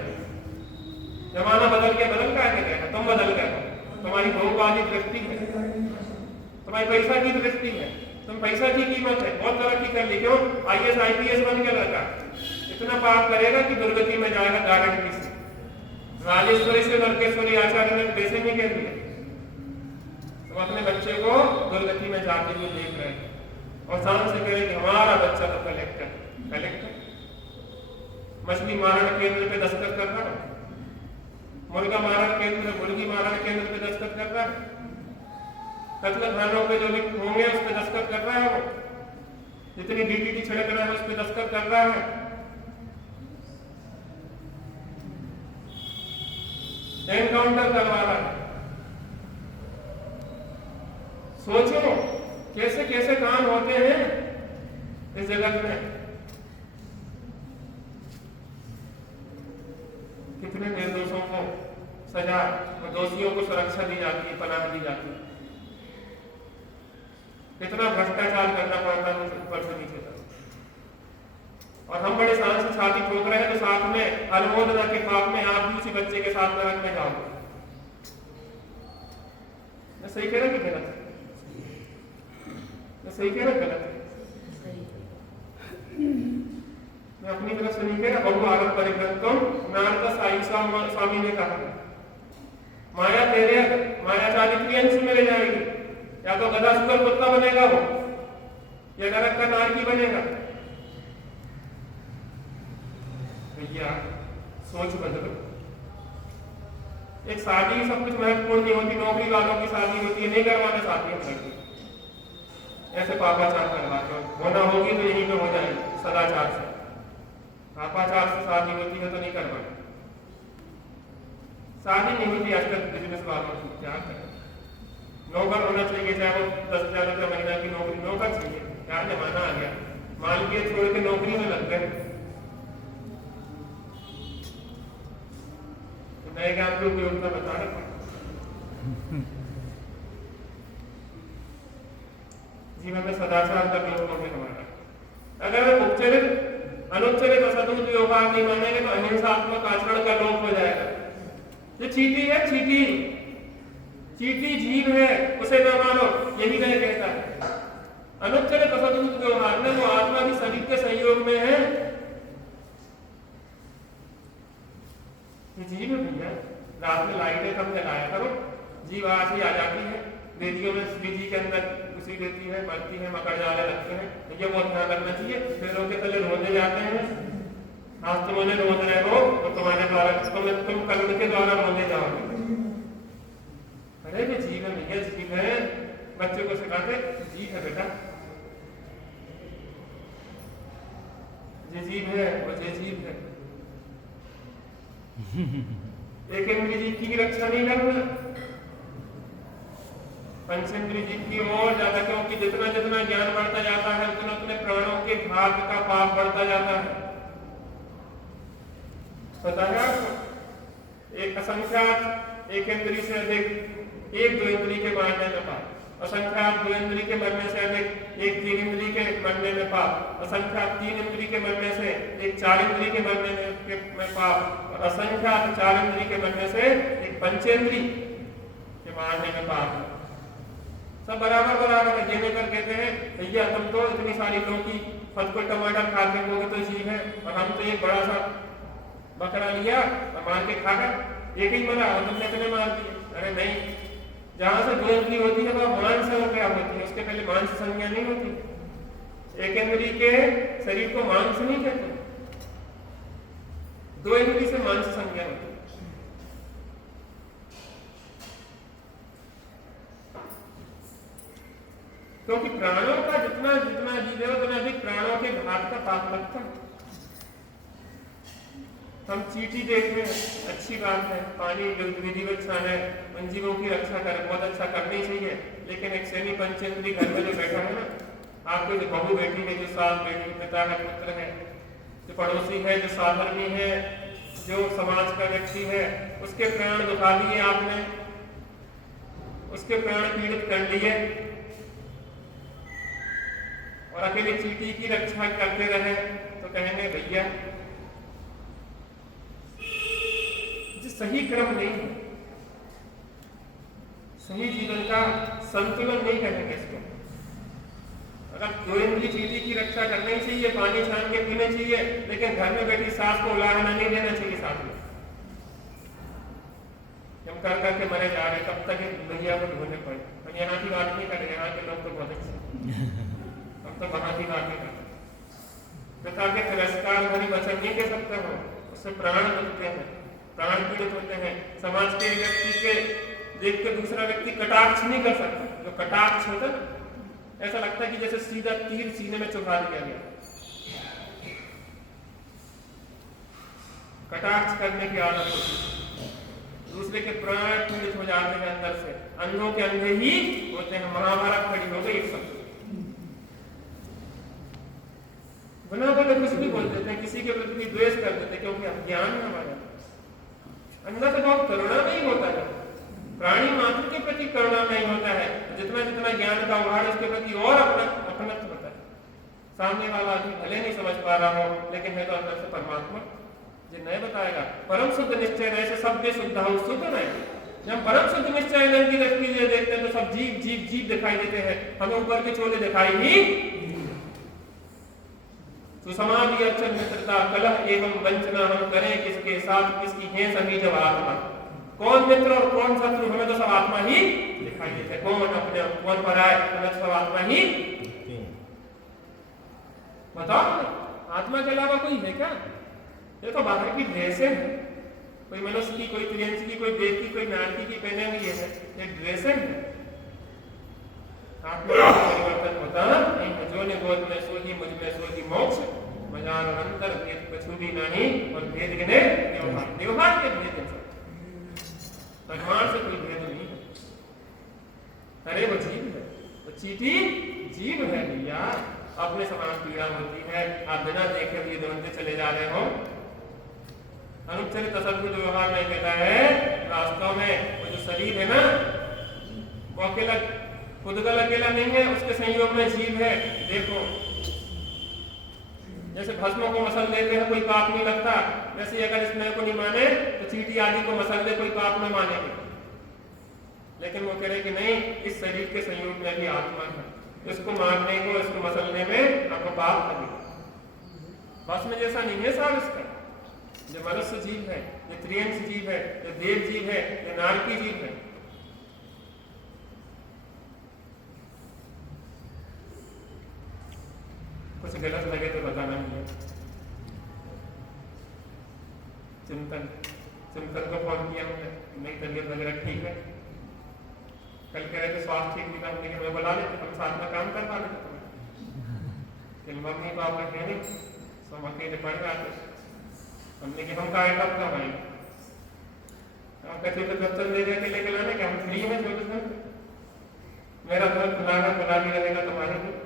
जमाना बदल गया, बदल का है, तुम बदल गए, तुम्हारी भोगवादी दृष्टि है, तुम्हारी पैसा की दृष्टि है, तुम पैसा की कीमत है, बहुत तरक्की कर ली, क्यों? IAS IPS बन के लगा, इतना पाप करेगा कि दुर्गति में जाएगा गारंटी से। राजेश्वरी से लड़केश्वरी आचार्य ने वैसे नहीं कह दिया, तुम अपने बच्चे को दुर्गति में जाते हुए देख रहे हैं और शान से कह रहे कि हमारा बच्चा तो कलेक्टर मछली मारण केंद्र पे दस्तखत कर रहा है, मुर्गा मारण केंद्र, मुर्गी मारण केंद्र पे दस्तखत कर रहा है, कत्लखानों पे जो भी होंगे उस पे दस्तखत कर रहा है, वो जितनी DDT छिड़क रहा है उस पे दस्तखत कर रहा है। एनकाउंटर करवा रहा है। सोचो कैसे कैसे काम होते हैं इस जगत में, कितने निर्दोषों को सजा और दोषियों को सुरक्षा दी जाती है, पनाह दी जाती है, कितना भ्रष्टाचार करना पड़ता है ऊपर से नीचे तक। और हम बड़े शान से छाती ठोक रहे हैं, तो साथ में अनुमोदना के पाप में आप भी उसी बच्चे के साथ नरक में जाओगे। मैं सही कह रहा कि गलत? मैं सही कह रहा गलत? मैं अपनी तरफ से नहीं कह रहा। बहुआरत परिग्रंथम नारद साई स्वामी ने कहा, माया तेरे माया चारित्री अंश में ले जाएगी, या तो गधा सुकर कुत्ता बनेगा वो, या नरक का नारकी बनेगा। भैया सोच बदलो। एक शादी सब कुछ महत्वपूर्ण नहीं होती, नौकरी वालों की शादी होती है, नहीं करवाना चाहती है लड़की, ऐसे पापाचार करवाते हो, होना होगी तो यहीं पे हो जाएगी सदाचार से। पापाचार से शादी होती है तो नहीं करवाना, शादी नहीं होती आजकल बिजनेस वालों की, क्या करें। नौकर होना चाहिए, चाहे वो 10,000 रुपये महीना की नौकरी, नौकर चाहिए। क्या जमाना आ गया, मालकिय छोड़ के नौकरी में लग गए। नए ज्ञान के उपयोगिता बता रहे। जीवन में सदाचार का लोग होंगे हमारा। अगर हम उपचरित अनुच्चरित असदुत व्यवहार नहीं मानेंगे तो अहिंसात्मक आचरण का लोप हो जाएगा। ये चींटी है, चींटी जीव है, उसे न मानो, यही वह कहता है। अनुच्चरित असदुत व्यवहार में वो आत्मा भी शरीर के संयोग में है। ये जीव है भैया, रात में लाइटें कम जलाया करो, जीव आज ही आ जाती है। वेदियों में श्री जी के अंदर घुसी रहती है, मरती है, मकर जाले लगते हैं, ये बहुत ध्यान रखना चाहिए। पैरों के तले रोने जाते हैं, आज तुम उन्हें रोज रहे हो तो तुम्हारे द्वारा तुम करुण के द्वारा रोने जाओगे। अरे ये जीव है भैया, जीव है। बच्चों को सिखाते जीव है बेटा, ये जीव है, वो ये जीव है। एक इंद्रिय जीव की रक्षा नहीं करना, पंचेंद्रिय जीव की और ज्यादा, क्योंकि जितना जितना ज्ञान बढ़ता जाता है उतना उतने प्राणों के भाग का पाप बढ़ता जाता है। पता है आपको, एक असंख्यात एक इंद्रिय से अधिक एक दो इंद्रिय के मारने में पाप, असंख्यात दो इंद्रिय के मरने से अधिक एक तीन इंद्रिय के मरने में पाप, असंख्यात तीन इंद्रिय के मरने से एक चार इंद्रिय के मरने में पाप, और असंख्यात चार इंद्रिय के मरने से एक पंचेंद्रिय के मारने में पाप। सब बराबर बराबर है। ये कर कहते हैं भैया तुम तो इतनी सारी लौकी फल को टमाटर खाते हो तो जीव है, और हम तो एक बड़ा सा बकरा लिया और मार के खा गए, एक ही मरा और तुमने इतने मार दिए। अरे नहीं, जहां से दो इंद्रिय होती है वह मांस क्या होती है, उसके पहले मांस संज्ञा नहीं होती। एक इंद्रिय के शरीर को मांस नहीं कहते, दो इंद्रिय से मांस संज्ञा होती है। क्योंकि प्राणों का जितना जितना जीव है उतना अधिक प्राणों के घात का पाप लगता है। हम चींटी देख रहे हैं, अच्छी बात है, पानी विधिवत छाना है, उन जीवों की रक्षा करें, बहुत अच्छा करनी चाहिए। लेकिन एक सेमी पंचेंद्रिय घर में जो बैठा है ना, आपको जो बहू बेटी है, जो सास बेटी, पिता है, पुत्र है, जो पड़ोसी है, जो साधर्मी है, जो समाज का व्यक्ति है, उसके प्राण दुखा दिए आपने, उसके प्राण पीड़ित कर लिए, और अकेले चींटी की रक्षा करते रहे तो कहेंगे भैया सही क्रम नहीं है, सही जीवन का संतुलन नहीं कहेंगे इसको। अगर दो इंद्रिय चींटी की रक्षा करनी चाहिए, पानी छान के पीने चाहिए, लेकिन घर में बैठी सास को उलाहना नहीं देना चाहिए साथ में। हम कर करके मरे जा रहे, कब तक भैया को ढूंढने पड़े। हम यहाँ की बात नहीं करें, यहाँ के लोग तो बहुत अच्छे, हम तो वहां की बात नहीं करते। पिता के तिरस्कार भरी वचन नहीं कह सकते हो, उससे प्राण दुखते हैं, प्राण पीड़ित होते हैं। समाज के व्यक्ति के देख के दूसरा व्यक्ति कटाक्ष नहीं कर सकता। जो कटाक्ष होता है ना, ऐसा लगता है कि जैसे सीधा तीर सीने में चुभा दिया गया। कटाक्ष करने की आदत होती है, दूसरे के प्राण पीड़ित हो जाते हैं अंदर से, अंधों के अंधे ही होते हैं। महाभारत खड़ी हो गई सब, बिना बोले कुछ भी बोल देते हैं, किसी के प्रति भी द्वेष कर देते हैं, क्योंकि अज्ञान है हमारा। अंदर से बहुत करुणा नहीं होता है, प्राणी मात्र के प्रति करुणा नहीं होता है। जितना जितना ज्ञान का उभार उसके प्रति और अपनत्व होता है, सामने वाला आदमी भले नहीं समझ पा रहा हो, लेकिन है तो अंदर से परमात्मा जो नए बताएगा। परम शुद्ध निश्चय नए से सब शुद्ध हो शुद्ध नए। जब परम शुद्ध निश्चय नए की दृष्टि से देखते हैं तो सब जीव जीव जीव दिखाई देते हैं, हमें ऊपर के चोले दिखाई ही। सुसमाधि अक्षर मित्रता कलह एवं वंचना हम करें किसके साथ, किसकी है सभी जब आत्मा। कौन मित्र और कौन शत्रु, हमें तो सब आत्मा ही दिखाई देते हैं। कौन अपने कौन पराय, हमें सब आत्मा ही। बताओ आत्मा के अलावा कोई है क्या? ये तो बाहर की ड्रेसें हैं, कोई मनुष्य की, कोई त्रियंश की, कोई देव की, कोई नारकी की पहने हुई है, ये ड्रेसें हैं। आत्मा का परिवर्तन होता नहीं है। जो निबोध में सो ही मुझ में सो ही मोक्ष, मजार अंतर भेद कछु भी नहीं, और भेद गिने व्यवहार, व्यवहार के भेद हैं सब, भगवान से कोई भेद नहीं है। अरे वो जीव है, वो चीटी जीव है भैया, अपने समान पीड़ा होती है। आप बिना देखे हुए दौड़ते चले जा रहे हो। अनुपचरित असद्भुत व्यवहार नहीं कहता है वास्तव में वो जो शरीर है ना, वो अकेला खुद का अकेला नहीं है, उसके संयोग में जीव है। देखो जैसे भस्मों को मसल देते हैं कोई पाप नहीं लगता, वैसे अगर इसमें को नहीं माने तो चींटी आदि को मसल दे कोई पाप में मानेंगे। लेकिन वो कह रहे कि नहीं, इस शरीर के संयोग में भी आत्मा है, इसको मारने को, इसको मसलने में आपको पाप लगेगा। भस्म जैसा नहीं है साहब इसका। जो मनुष्य जीव है, जो त्रियंश जीव है, जो देव जीव है, जो नारकी जीव है, कुछ गलत लगे तो बताना नहीं है। चिंतन चिंतन को फोन किया हमने, नहीं तबियत वगैरह ठीक है, कल कह रहे थे स्वास्थ्य ठीक नहीं था, हमने हमें बुला लेते, हम साथ में काम कर पा लेते तुम्हें। मम्मी पापा है नहीं, सब अकेले पढ़ रहे थे, हमने कि हम कहा कब का भाई, हम कहते तो दफ्तर ले जाके लेके लाने के हम फ्री में 24 घंटे, मेरा घर खुला भी रहेगा तुम्हारे लिए।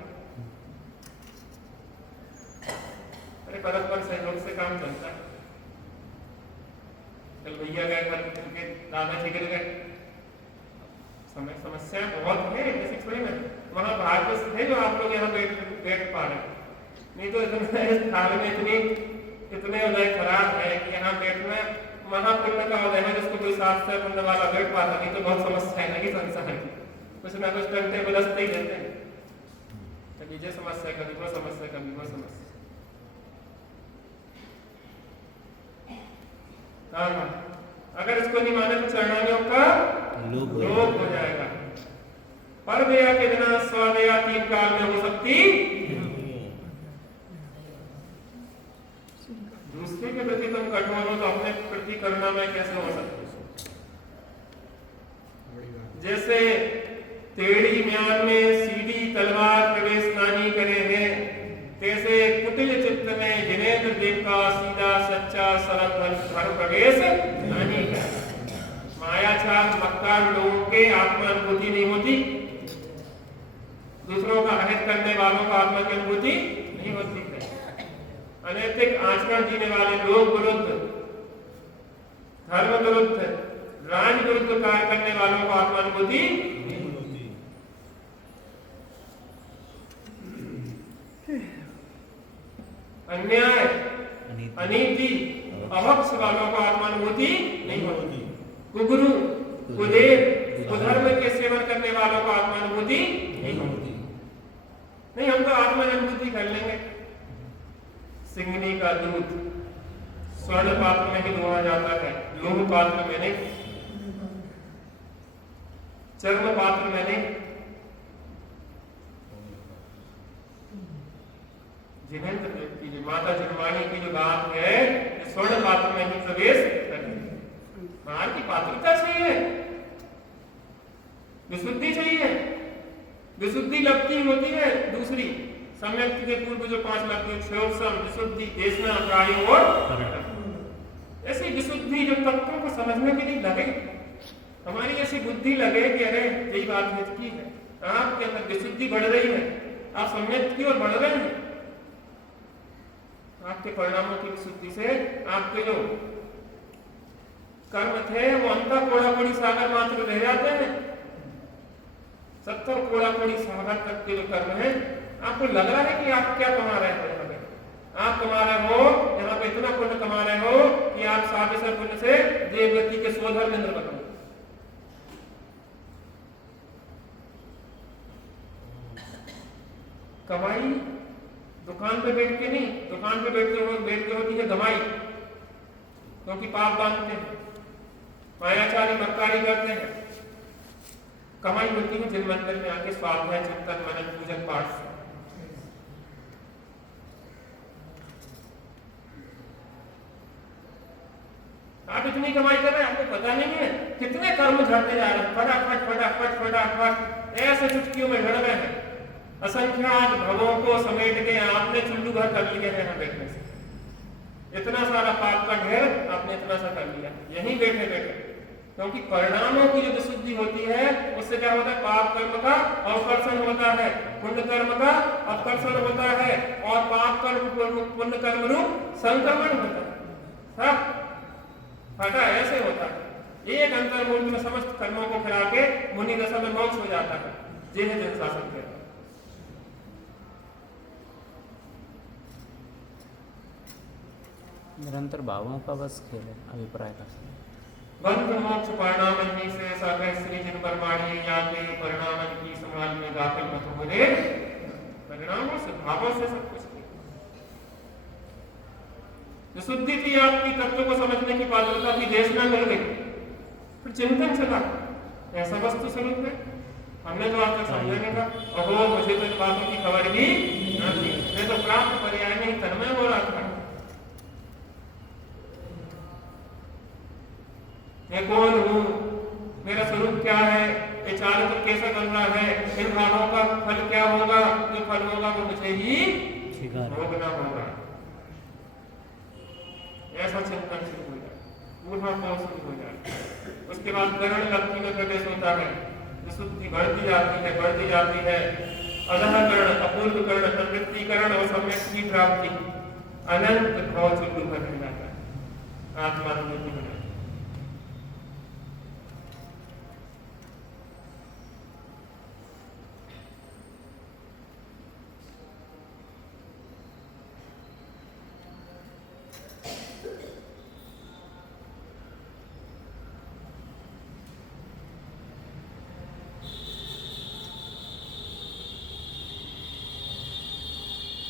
अरे परस्पर सहयोग से काम चलता है। कल भैया गए घर, उनके दादाजी गिर गए, समस्या बहुत है, ऐसी थोड़ी ना। वहां बाहर तो थे जो आप लोग यहाँ बैठ पा रहे, नहीं तो इस हाल में इतने उदय खराब है कि यहाँ बैठना महापुण्य का उदय है, जिसको कोई शास्त्र पुण्य वाला बैठ पाता नहीं तो बहुत समस्या है लगी संसार की, कुछ ना कुछ करते बलसते ही रहते हैं। कभी ये समस्या, कभी वो समस्या, कभी वो समस्या। अगर इसको नहीं माने तो चरणानियों का लोप हो जाएगा। पर दया के बिना स्वदया तीन काल में हो सकती, दूसरे के प्रति तुम कठोर हो तो अपने प्रति करुणा में कैसे हो सकते? जैसे टेढ़ी म्यान में सीधी तलवार प्रवेश नानी करे है, कैसे कुटिल चित्त में जिनेन्द्र देव का सीधा सच्चा सरल धर्म प्रवेश नानी करे। मायाचार मक्कार लोगों के आत्मा अनुभूति नहीं होती, दूसरों का अहित करने वालों का आत्मा की अनुभूति नहीं होती है। अनैतिक आचरण जीने वाले लोग विरुद्ध, धर्म विरुद्ध, राज विरुद्ध कार्य करने वालों को आत्मा अनुभूति नहीं होती। अन्याय, अनीति, अभक्ष वालों को आत्मानुभूति नहीं होती। कुगुरु, कुदेव, कुधर्म के सेवन करने वालों को आत्मानुभूति नहीं होती। नहीं, हम तो आत्मानुभूति कर लेंगे। सिंगनी का दूध स्वर्ण पात्र में ही दोहा जाता है, लोह पात्र में नहीं, चर्म पात्र में नहीं। जिनेन्द्र देव की जो माता जिनवाणी की जो बात है, स्वर्ण पात्र में ही प्रवेश करें। बाहर की पात्रता चाहिए, विशुद्धि चाहिए। विशुद्धि लब्धि होती है दूसरी, सम्यक के पूर्व जो 5 लब्धि, क्षोभसम, विशुद्धि, देशना, प्रायो और ऐसी विशुद्धि जो तत्वों को समझने के लिए लगे, हमारी ऐसी बुद्धि लगे कि अरे यही बात है, आपके अंदर विशुद्धि बढ़ रही है, आप सम्यक की ओर बढ़ रहे हैं। आपके परिणामों की विशुद्धि से आपके जो कर्म थे वो अंतर कोड़ा कोड़ी सागर मात्र रह जाते हैं। 70 कोड़ा कोड़ी सागर तक के जो कर्म है आपको लग रहा है कि आप क्या कमा रहे हो यहाँ पे? आप कमा रहे हो यहाँ पे इतना पुण्य कमा रहे हो कि आप साबिसर पुण्य से देवगति के सोधर इंद्र बनो। कमाई दुकान पे बैठ के नहीं, दुकान पे बैठ के होती है कमाई, क्योंकि पाप बांधते हैं, मायाचारी मक्कारी करते हैं। कमाई होती है जिन मंदिर में आके स्वाध्याय चिंतन मनन पूजन पाठ से। आप इतनी कमाई कर रहे हैं, आपको पता नहीं है कितने कर्म झड़ते जा रहे हैं, फटाफट फटाफट फटाफट ऐसे चुटकियों में झड़ रहे हैं। असंख्यात भवों को समेट के आपने चुल्लू भर कर लिए हैं यहाँ बैठने से। इतना सारा पाप का ढेर आपने इतना सा कर लिया यहीं बैठे बैठे, क्योंकि परिणामों की जो विशुद्धि होती है उससे क्या होता है? पाप कर्म का अवकर्षण होता है, पुण्य कर्म का अपकर्षण होता है, और पाप कर्म पुण्य कर्म रूप संक्रमण होता है। सब फटा ऐसे होता है। एक अंतर्मूर्ति में समस्त कर्मों को खिला के मुनि दशा में मोक्ष हो जाता है। जिन्हें जन शासन कहते हैं। निरंतर भावों का बस खेल है, अभिप्राय का। बंध मोक्ष परिणाम ही से सागर श्री जिन परमाणी या के परिणाम की संभाल में दाखिल मत हो रे। परिणामों से भावों से सब कुछ विशुद्धि थी आपकी, तत्व को समझने की पात्रता की, देशना मिल गई, फिर चिंतन चला ऐसा वस्तु स्वरूप है। हमने तो आज तक समझा नहीं था, अहो मुझे तो इन बातों की खबर ही न थी, मैं तो प्राप्त पर्याय में ही तन्मय हो रहा था। मैं कौन हूँ, मेरा स्वरूप क्या है, ये चारित्र कैसा बन रहा है, इन भावों का फल क्या होगा, जो फल होगा वो मुझे ही भोगना होगा। ऐसा चिंतन शुरू हो जाए, ऊर्ध्वभाव शुरू हो जाए। उसके बाद करण लक्ष्मी में प्रवेश होता है, विशुद्धि बढ़ती जाती है। अधःकरण, अपूर्व करण, अनवृत्तिकरण और सम्यक की प्राप्ति, अनंत भाव चुल्लू भर जाता है, आत्मानुभूति हो जाती है।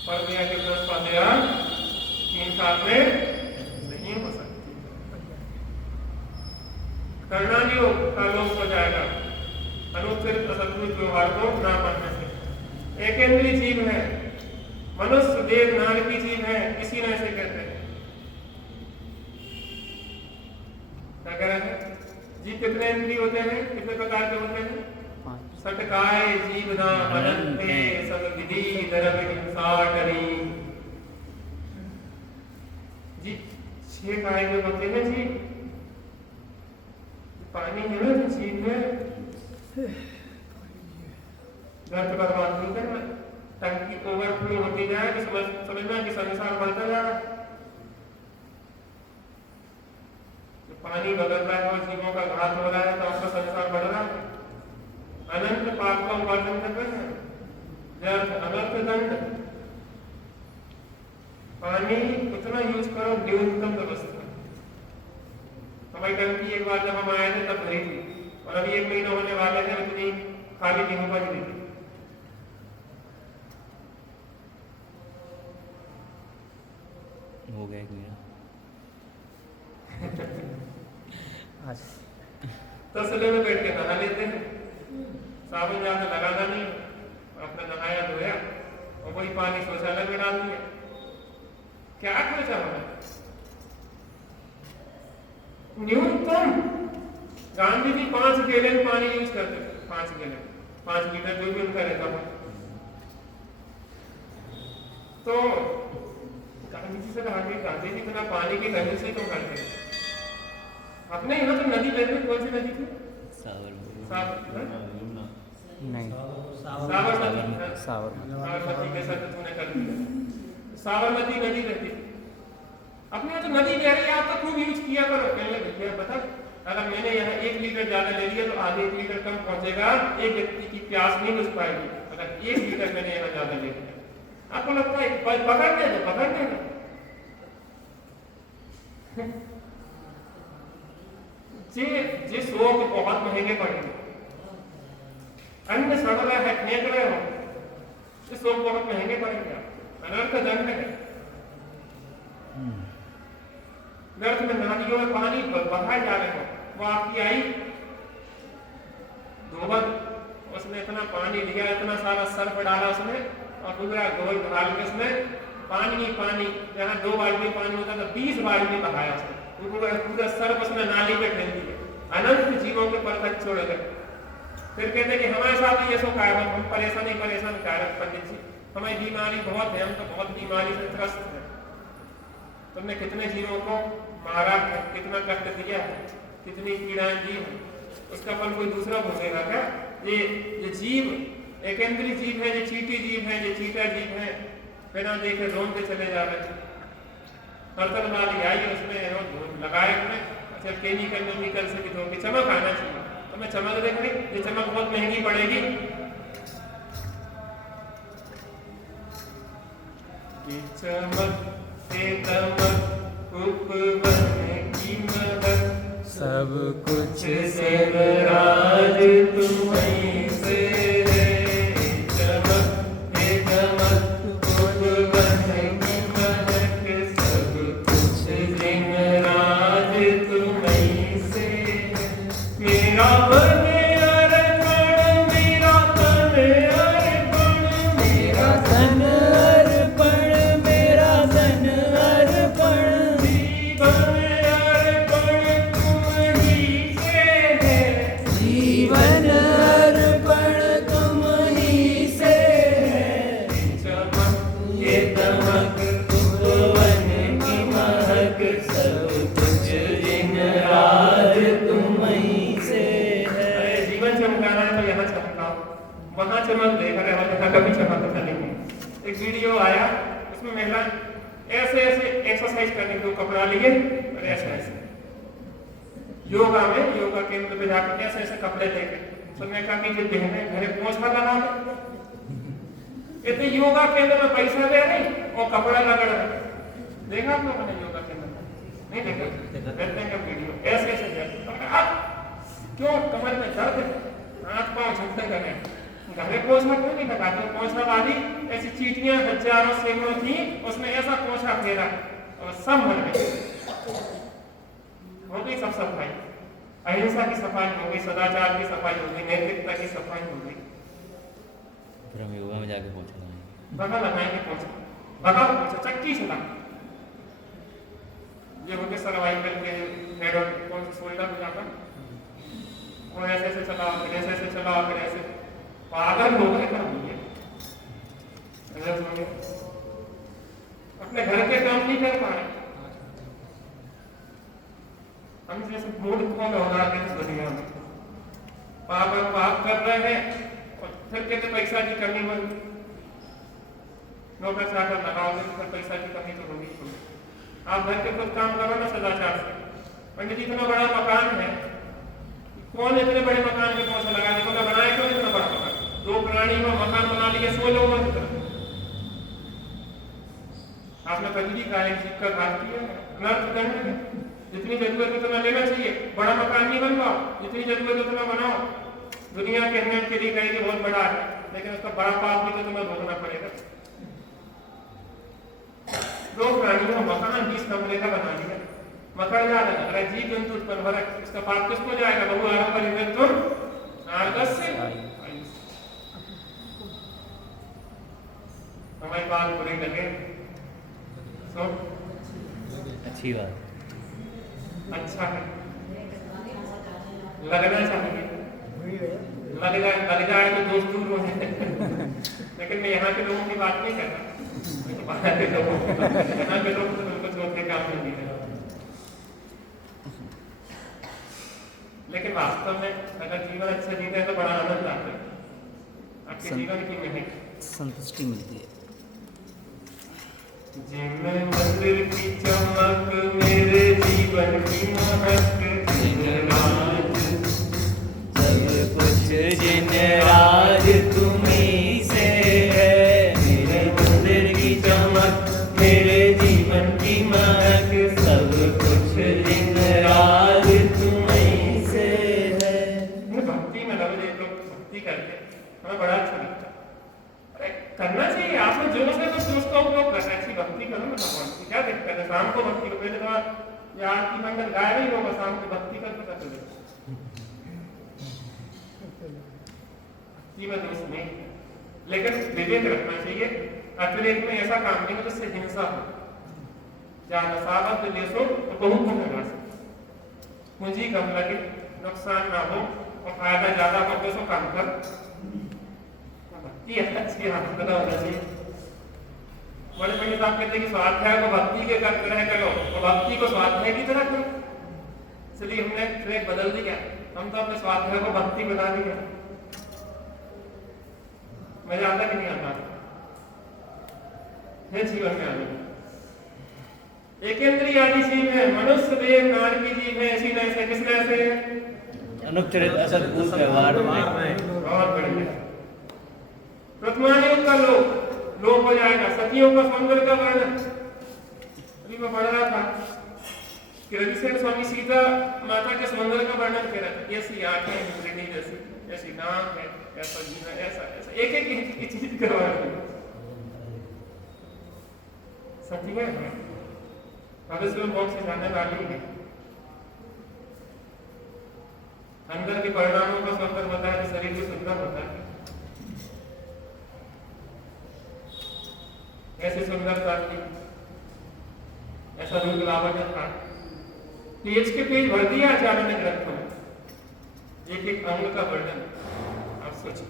पढ़ दिया कि 10 पादिया 3 साल में नहीं हो सकती। कर्णानियोग का लोप हो जाएगा अनुच्छेद असद्भुत व्यवहार को ना पढ़ने से। एकेंद्रीय जीव है, मनुष्य देव नार की जीव है, इसी ने ऐसे कहते हैं। क्या कह रहे हैं? जीव कितने इंद्रिय होते हैं, कितने प्रकार के होते हैं? सटकाय जीवना अनंते सब विधि धर्म हिंसा डरी। जी 6 काय में होते हैं जी। पानी है ना जो जीव है, गर्त बर्बाद नहीं करना, टंकी ओवरफ्लो होती जाए तो समझना कि संसार बढ़ता जा रहा है। पानी बदल रहा है और जीवों का घात हो रहा है तो आपका संसार बढ़ रहा है। अनंत पाप का उपार्जन कर रहे हैं, व्यर्थ अनर्थ दंड। पानी उतना यूज करो न्यूनतम व्यवस्था। हमारी टंकी एक बार जब हम आए थे तब भरी थी, और अभी 1 महीना होने वाले थे, उतनी खाली नहीं हो पाई थी। हो गया एक महीना। तसले में बैठ के नहा लेते हैं, साबुन ज्यादा लगाना नहीं, अपना नहाया धोया और वही पानी शौचालय में डाल दिया। क्या खर्चा होगा? न्यूनतम गांधी जी 5 गैलन पानी यूज करते थे, 5 गैलन, 5 लीटर जो भी उनका रहता था। तो गांधी जी से कहा कि गांधी जी इतना पानी की कमी से क्यों करते हैं? अपने यहाँ तो नदी बहती, कौन सी नदी थी? साबरमती के साथ तूने कर दिया। साबरमती नदी रहती थी अपने यहाँ तो नदी बह रही है, आप तो खूब यूज किया करो। कहने भैया बता, अगर मैंने यहाँ 1 लीटर ज्यादा ले लिया तो आधे 1 लीटर कम पहुंचेगा, एक व्यक्ति की प्यास नहीं बुझ पाएगी। मतलब 1 लीटर मैंने यहाँ ज्यादा ले लिया। आपको लगता है पकड़ने दो, पकड़ने दो। जे शौक बहुत महंगे पड़ेंगे, अन्न सड़ रहा है, फेंक रहे हो, ये शौक बहुत महंगे पड़ेंगे, अनर्थ दंड है। व्यर्थ में नालियों में पानी बहाए जा रहे हो, वो आपकी आई गोबर, उसने इतना पानी लिया, इतना सारा सर्फ डाला उसने, और पूरा गोल ढाल के उसमें पानी ही पानी, जहाँ 2 बाल्टी पानी होता था 20 बाल्टी बहाया उसने, पूरा सर्फ उसने नाली पे फेंक दिया, अनंत जीवों के परखच छोड़ गए। फिर कहते कि हमारे साथ ये सो कारण, हम परेशान कारक पंडित जी, हमें बीमारी बहुत है, हम तो बहुत बीमारी से त्रस्त है, तुमने कितने जीवों को मारा है, कितना कष्ट दिया है, कितनी पीड़ाएं दी है, उसका फल कोई दूसरा भोगेगा क्या? ये जीव एकेंद्रीय जीव है, ये चीटी जीव है, ये चीटा जीव है, बिना देखे रोन पे चले जा रहे हैं। बर्तन वाली आई, उसमें लगाए हमने, अच्छा केमिकल से भी धो के चमक आना चाहिए, तो मैं चमक देख रही, ये चमक बहुत महंगी पड़ेगी। चमक से दमक उपवन की महक, सब कुछ से राज तुम्हीं से है। चमक से दमक उपवन की महक, सब कुछ दिन राज तुम्हीं से है। मेरा मन अर्पण, मेरा तन अर्पण, मेरा धन अर्पण, मेरा धन अर्पण, जीवन अर्पण तुम ही से है। जीवन अर्पण तुम ही से है। चमक ये दमक उपवन की महक, सब कुछ दिन राज तुम ही से है। जीवन चमकाना है तो यहाँ चमकाओ, वहाँ चमक देख रहे हो जहाँ कभी चमक नहीं। एक वीडियो आया, उसमें महिला ऐसे एक्सरसाइज करने को कपड़ा लिए और ऐसे योगा केंद्र पे जाकर ऐसे कपड़े लेके, सुनने का कि जो बहनें घरे पोछा लगा दे, इतने योगा केंद्र में पैसा दे रही और कपड़ा लगा रहे। देखा आप लोगों ने योगा केंद्र में? नहीं देखा? देखते हैं वीडियो ऐसे क्यों? कमर में दर्द, हाथ पाँव झुकते कर रहे हैं। घरे पोछा क्यों नहीं लगाते? पोछा वाली ऐसी चीटियां हजारों सैकड़ों थी, उसने ऐसा पोछा फेरा और सब मर गए। हो गई सब सफाई, अहिंसा की सफाई हो गई, सदाचार की सफाई हो गई, नैतिकता की सफाई हो गई। फिर हम योगा में जाके पहुंचना है, बगा लगाएंगे पोछा, बगा पोछा चक्की चला, ये होते सर्वाइकल के हेड और कौन सा शोल्डर हो जाता, वो ऐसे चलाओ, फिर ऐसे चलाओ, फिर ऐसे पागल हो गए कर दिए। अपने घर के काम नहीं कर पा रहे, हम जैसे मूड कौन होगा कि दुनिया में पाप कर रहे हैं और फिर कहते पैसा की कमी बन, नौकर चाकर लगाओगे तो फिर पैसा की कमी तो होगी। आप घर के खुद काम करो ना सदाचार से। पंडित जी इतना बड़ा मकान है, कौन इतने बड़े मकान में कौन सा लगा, देखो मैं बनाया क्यों इतना बड़ा मकान, 2 प्राणी में मकान बना लिया, 100 लोगों की तरह। आपने कभी का एक जीव का घात किया है, अनर्थ दंड है। जितनी जरूरत है उतना लेना चाहिए, बड़ा मकान नहीं बनवाओ, जितनी जरूरत है उतना बनाओ। दुनिया के अंदर के लिए कहेगी बहुत बड़ा है, लेकिन उसका बड़ा पाप भी तो तुम्हें भोगना पड़ेगा। 2 प्राणियों में मकान 20 कमरे का बना लिया, मकर जा रहा है, जीव जंतु उत्पन्न हो रहा है, इसका पाप किसको जाएगा? बहु आरंभ हमारी बात बुरी लगे तो अच्छी बात, अच्छा है, लगना चाहिए, लग जाए तो दोस्त दूर हो जाए। लेकिन मैं यहाँ के लोगों की बात नहीं करता, यहाँ के लोग तो बिल्कुल छोटे काम नहीं है। लेकिन वास्तव में अगर जीवन अच्छा जीते तो बड़ा आनंद आता है, आपके जीवन की महक, संतुष्टि मिलती है। जिन मंदिर की चमक मेरे जीवन की महक, जिन राज सब कुछ जिन राज तुम्हीं से शाम को भक्ति को, पहले तो ये आरती मंडल गाया नहीं होगा, शाम को भक्ति कर पता चले ये दोष नहीं, लेकिन विवेक रखना चाहिए। अतिरेक में ऐसा काम नहीं हो जिससे हिंसा हो, जहाँ नसाबत देशो तो बहुत गुण पूंजी कम लगे, नुकसान ना हो और फायदा ज्यादा हो तो काम कर भक्ति अच्छी हाथ होना चाहिए। बड़े पंडित साहब कहते हैं कि स्वाध्याय को भक्ति के तरह करो और भक्ति को स्वाध्याय की तरह करो, इसलिए हमने ट्रैक बदल दिया, हम तो अपने स्वाध्याय को भक्ति बना दिया। मजा आता कि नहीं आता है जीवन में आने। एक इंद्रिय आदि जीव है, मनुष्य देह नार की जीव है, ऐसी न ऐसे किस तरह से अनुपचरित असत भूत व्यवहार में बहुत बढ़िया। वर्तमान का लोप हो जाएगा। सतियों का सौंदर्य का वर्णन अभी मैं पढ़ रहा था कि रविशंकर स्वामी सीता माता के सौंदर्य का वर्णन कर रहे थे, ऐसी आंखें हिंद्रिणी जैसी, ऐसी नाक है, ऐसा जीना, ऐसा ऐसा एक एक चीज करवा रहे सती है। भविष्य में बहुत से जानने वाली है। अंदर के परिणामों का सौंदर्य होता है, शरीर भी सुंदर होता है। ऐसी सुंदरता थी, ऐसा रूप लावण्य था, पेज के पेज भर दिया आचार्य ने ग्रंथों में, एक एक अंग का वर्णन। आप सोचिए,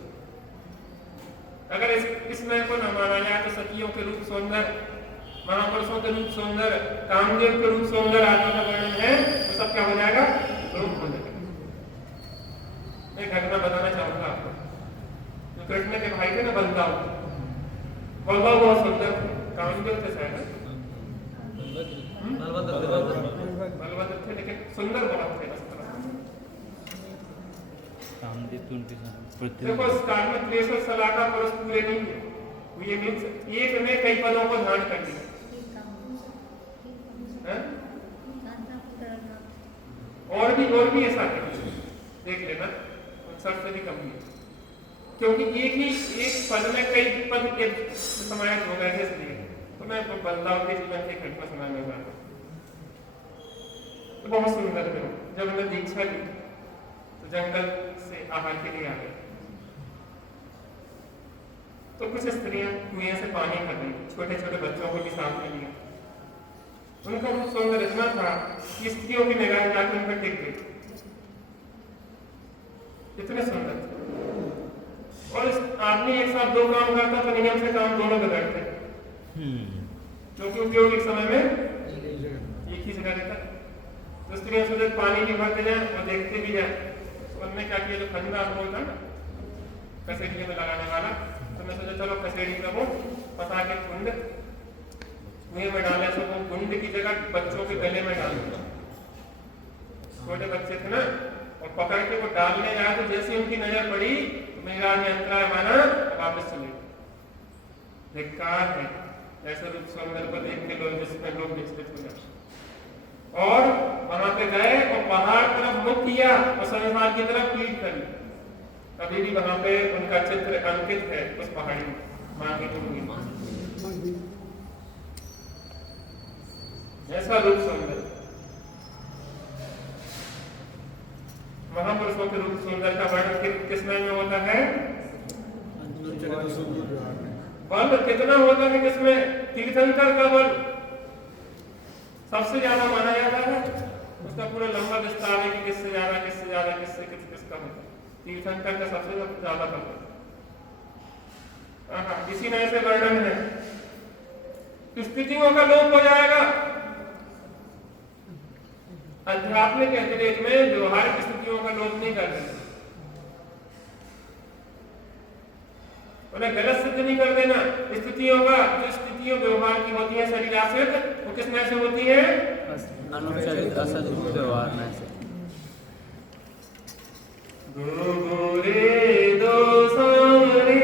अगर इसमें को न माना जाए तो सतियों के रूप सुंदर, महापुरुषों के रूप सुंदर, कामदेव के रूप सुंदर आदि का वर्णन है, तो सब क्या हो जाएगा? रूप हो जाएगा। एक घटना बताना चाहूंगा आपको। जो कृष्ण के भाई थे ना बलदाव, बलदाव बहुत सुंदर थे, कामदेव थे शायद, बलभद्र थे, लेकिन सुंदर बहुत थे। देखो इस काल में 63 साल का पुरुष पूरे नहीं हुए, ये एक ने कई पदों को धारण कर लिया। और भी ऐसा है, देख लेना, सबसे भी कम है, क्योंकि एक पद में कई पद समाहित हो गए थे, इसलिए तो मैं बलदाव के जीवन की घटना सुनाने वाला हूं। तो बहुत सुंदर थे। जब उन्हें दीक्षा ली तो जंगल से आहार के लिए आ गए, तो कुछ स्त्रियां कुएं से पानी भर रही, छोटे छोटे बच्चों को भी साथ में लिया। उनका रूप सौंदर्य इतना था कि स्त्रियों की निगाह जाकर उन पर टिक गई, इतने सुंदर थे। और इस आदमी एक साथ दो काम करता तो नियम से काम दोनों बिगड़ते, क्योंकि उपयोग एक समय में एक ही जगह रहता। तो स्त्रियों से पानी भी भरते जाए और देखते भी जाए। तो उन्होंने क्या किया, जो खंदा होता ना कसेड़ी में लगाने वाला, तो मैं सोचा चलो कसेड़ी का वो फंसा के कुंड कुएं में डाले, तो वो कुंड की जगह बच्चों के गले में डाल दिया। छोटे बच्चे थे ना, और पकड़ के वो डालने जाए तो जैसे उनकी नजर पड़ी तो मेरा नियंत्रण माना वापस चले। धिक्कार है ऐसे रूप सौंदर्य को देख के लोग, जिसमें लोग विचलित हो जाते। और वहां पे गए और पहाड़ तरफ मुख किया और संसार की तरफ पीठ करी। अभी भी वहां पे उनका चित्र अंकित है उस पहाड़ी में, मांगे दूंगी ऐसा रूप सौंदर्य। महापुरुषों के रूप सुंदर का वर्णन किसमें में होता है? बल कितना होता है किसमें? तीर्थंकर का बल सबसे ज्यादा माना जाता है। उसका पूरा लंबा विस्तार है कि किससे ज्यादा किसका होता है। तीर्थंकर का सबसे ज्यादा बल होता है। इसी में ऐसे वर्णन है, स्थितियों का लोप हो जाएगा। आध्यात्मिक अतिरेक में व्यवहारिक स्थितियों का लोप नहीं कर देना, उन्हें गलत सिद्ध नहीं कर देना। स्थितियों का, जो स्थितियों व्यवहार की होती है शरीर आश्रित, वो किस में से होती है? अनुपचारित असत व्यवहार में से। दो गोरे दो सारे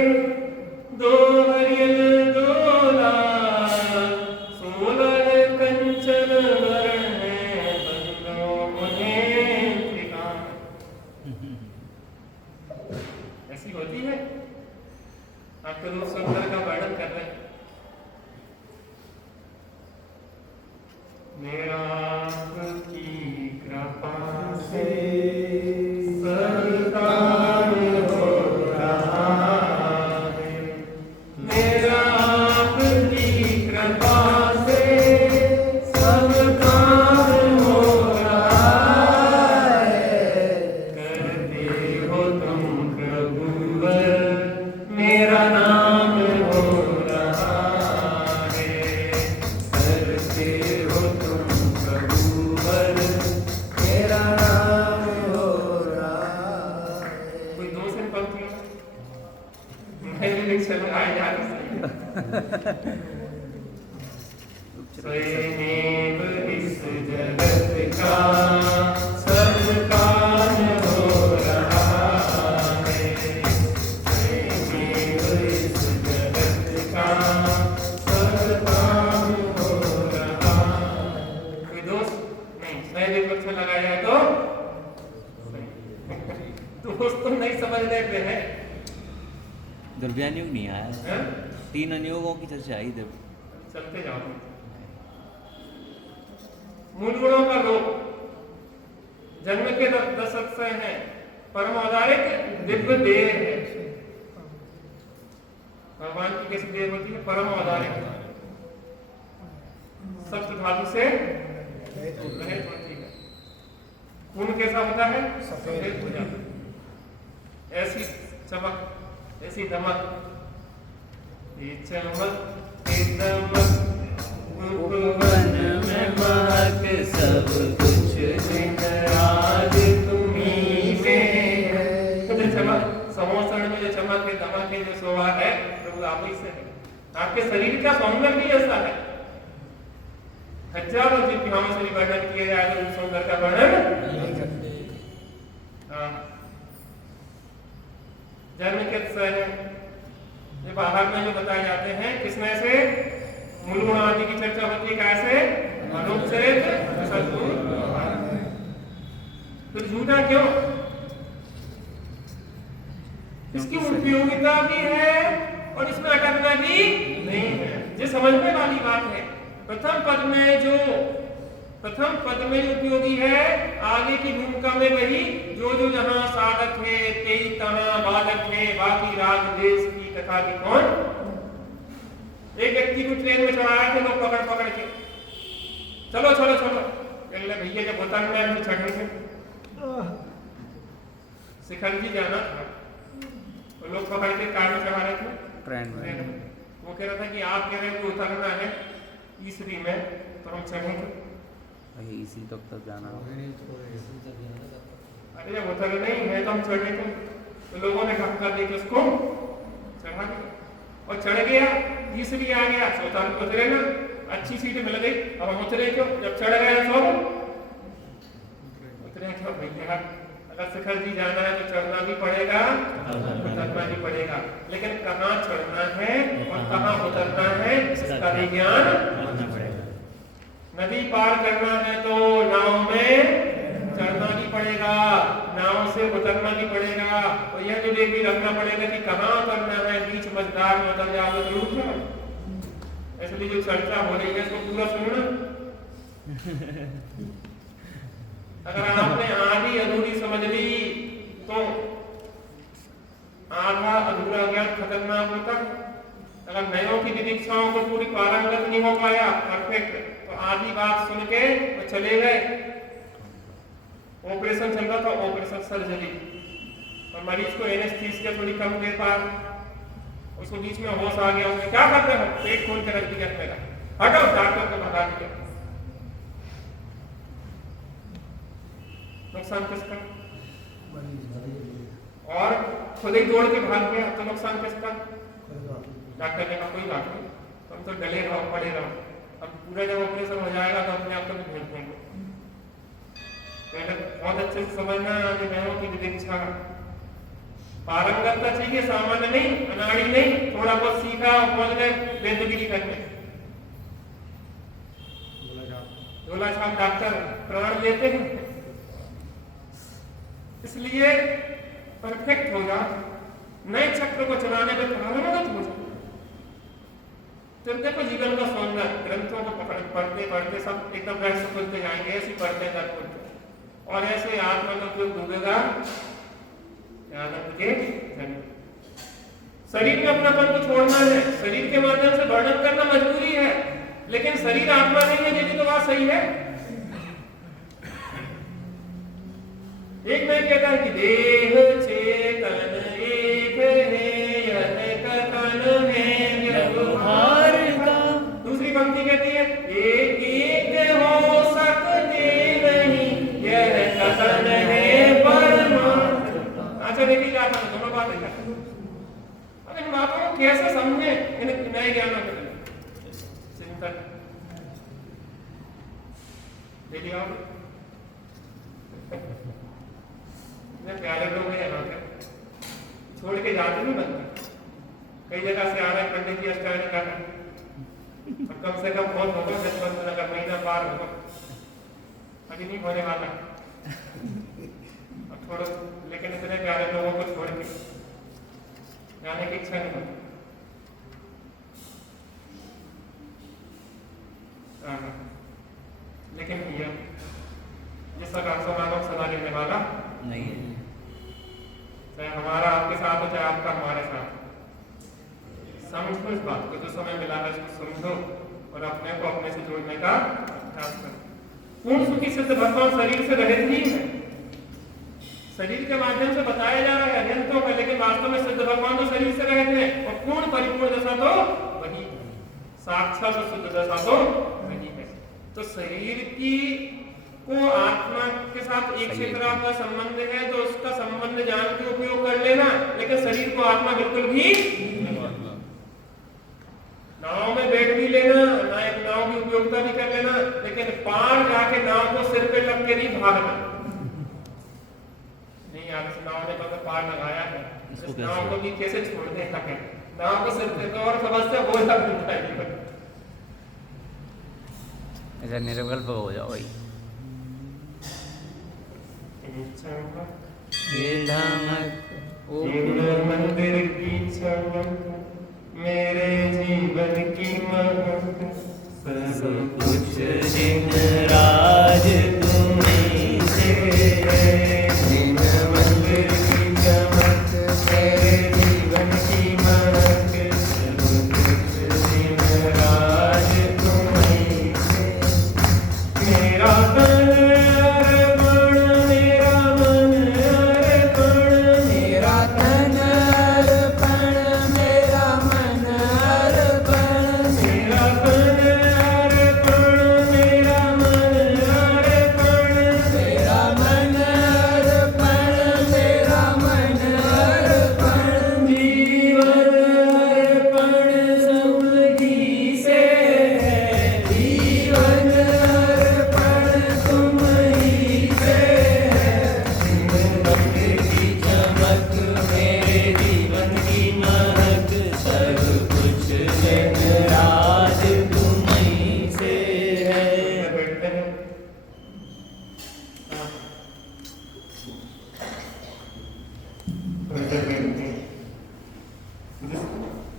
दो हरियल दो लाल, 16 कंचन वरण है बंदो उन्हें ठिकाना। ऐसी होती है। आपके लोग सुंदर का वर्णन कर रहे हैं। मेरा आपकी कृपा से सब काम हो रहा है। मेरा आपकी कृपा से सब काम हो रहा है। करते हो तुम प्रभुवर मेरा नाम हो रहा है। करते हो तुम प्रभुवर मेरा नाम हो रहा है। कोई दो से पंक्ति मैं लिरिक्स चलो आए जा रही स्वयमेव इस जगत का सब काम हो रहा है। स्वयमेव इस जगत का सब काम हो रहा है। कोई दोस्त नहीं मैं एक बच्चा लगाया जाए तो दोस्त तो नहीं समझ लेते हैं। द्रव्यानुयोग नहीं आया, हैं? 3 अनुयोगों की चर्चा आई जब। चलते जाओ। मूल गुणों का लोप जन्म के दशक से है। परम औदारिक दिव्य देह है। भगवान की कैसी देह होती है? परम औदारिक सप्त धातु से रहित होती है। खून कैसा होता है? सफेद हो जाता है। ऐसी चमक ऐसी दमक, ये चमक ये दमक उपवन में महक सब कुछ आज तुम्हीं से है। तो चमक समोसण में जो चमक है दमक है जो शोभा है प्रभु आप ही से है। आपके शरीर का सौंदर्य भी ऐसा है। हजारों जिज्ञाओं से भी वर्णन किया जाए तो सौंदर्य का वर्णन नहीं करते। जन्म के ये बाहर में जो बताए जाते हैं किसमें से मूल गुण आदि की चर्चा होती है कैसे? अनुच्छेद सद्गुण। तो झूठा क्यों? इसकी उपयोगिता भी है और इसमें अटकना भी नहीं है। ये समझने वाली बात है। प्रथम पद में उपयोगी है, आगे की भूमिका में वही जो जो जहां साधक है कई तहाँ बालक है बाकी राज देश की कथा की कौन। एक व्यक्ति को ट्रेन में चढ़ाया थे लोग पकड़ पकड़ के चलो चलो चलो कहने भैया जब होता नहीं हमसे चढ़ने से शिखर जी जाना था तो लोग पकड़ के कार में चढ़ा रहे थे ट्रेन में। वो कह रहा था कि आप कह रहे हैं कि उतरना है तीसरी में तो हम चढ़ेंगे। इसी तक जाना। अरे जब उतरना ही है तो हम चढ़ेंगे। तो लोगों ने धक्का देके उसको चढ़ा दिया और चढ़ गया। तीसरी आ गया चौथा उतरे ना अच्छी सीट मिल गई। अब हम उतरे क्यों? जब चढ़ गए सब उतरे क्यों भैया? अगर शिखर जी जाना है तो चढ़ना भी पड़ेगा उतरना भी पड़ेगा। लेकिन कहाँ चढ़ना है और कहाँ उतरना है इसका भी ज्ञान होना पड़ेगा। नदी पार करना है तो नाव में चढ़ना भी पड़ेगा, नाव से उतरना भी पड़ेगा और यह जो भी रखना पड़ेगा कि कहाँ उतरना है। बीच मझधार में उतर जाओगे तो रुक जाओ। इसलिए जो चर्चा हो रही है इसको पूरा सुनना। अगर आपने आधी अधूरी समझ ली तो आधा अधूरा ज्ञान खतरनाक होता। अगर नयों की विदीक्षाओं को पूरी पारंगत नहीं हो पाया परफेक्ट तो आधी बात सुन के तो चले गए। ऑपरेशन चल रहा था ऑपरेशन सर्जरी और मरीज को एनेस्थीसिया थोड़ी कम दे पा उसको बीच में होश आ गया। उसने क्या करते हो? पेट खोल के रख दिया मेरा। हटाओ डॉक्टर को भगा दिया। नुकसान किसका? और खुद ही दौड़ के भाग गया तो नुकसान किसका? डॉक्टर ने कहा कोई बात नहीं तुम तो डले रहो पड़े रहो। अब पूरा जब ऑपरेशन हो जाएगा तो अपने आप को भी भेज देंगे। बहुत अच्छे से समझना है नयों की विदीक्षा। पारंगतता चाहिए, सामान्य नहीं, अनाड़ी नहीं, थोड़ा बहुत सीखा और पहुंच गए बेदगिरी करने। झोला छाप डॉक्टर प्राण लेते हैं। इसलिए परफेक्ट होगा, नए चक्र को चलाने में पारंगत हो जाए। तो देखो जीवन का सौंदर्य, ग्रंथों को पढ़ते पढ़ते सब एकदम रहस्य खुलते जाएंगे, ऐसे पढ़ते जाते और ऐसे आत्मा का उपयोग डूबेगा आनंद के धन। शरीर में अपनापन को छोड़ना है, शरीर के माध्यम से वर्णन करना मजबूरी है, लेकिन शरीर आत्मा नहीं है, ये भी तो बात सही है। एक में कहता है कि देह चेतन एक है, यह कथन है व्यवहार का। दूसरी पंक्ति कहती है एक एक हो सकते नहीं, यह कथन है परमार्थ। अच्छा देखिए क्या था, दोनों बातें क्या, अब इन बातों को कैसे समझे, इन नए ज्ञानों के लिए चिंतन ले लिया प्यारे लोग हैं यहाँ के, छोड़ के जाते नहीं बनते। कई जगह से आ रहे पंडित जी अष्टांग कर रहे, कम से कम बहुत होगा 10-15 का महीना पार होगा, अभी नहीं होने वाला अब थोड़ा, लेकिन इतने प्यारे लोगों को छोड़ के जाने की इच्छा नहीं होती। लेकिन ये जिसका समागम सदा लेने वाला नहीं है, चाहे हमारा आपके साथ हो चाहे आपका हमारे साथ, समझो इस बात को, जो समय मिला है इसको समझो और अपने को अपने से जोड़ने का अभ्यास करो। पूर्ण सुखी सिद्ध भगवान शरीर से रहित ही है, शरीर के माध्यम से बताया जा रहा है अनंतों में, लेकिन वास्तव में सिद्ध भगवान तो शरीर से रहते हैं और पूर्ण परिपूर्ण दशा तो वही है, साक्षात शुद्ध दशा तो वही है। तो शरीर की को आत्मा के साथ एक क्षेत्र का संबंध है, तो उसका संबंध जान के उपयोग कर लेना, लेकिन शरीर को आत्मा बिल्कुल भी नाव में बैठ भी लेना, नाव की उपयोगिता भी कर लेना, लेकिन पार जाके नाव को सिर पे लग के नहीं भागना। नहीं यार, इस नाव ने तो पार लगाया है, इस नाव को भी कैसे छोड़ देना है, नाव को सिर पे तो और समस्या बोझा बन जाएगी। ऐसा निर्विकल्प हो जाओ भाई। ये मंदिर की चमक मेरे जीवन की महक, सब कुछ दिन राज तुम्हीं से है। दिन मंदिर की चमक मेरे जीवन की महक, सब कुछ दिन राज तुम्हीं से। मेरा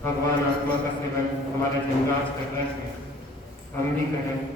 भगवान आत्मा का सेवन हमारे जिंदास कर रहे हैं, हम भी करें।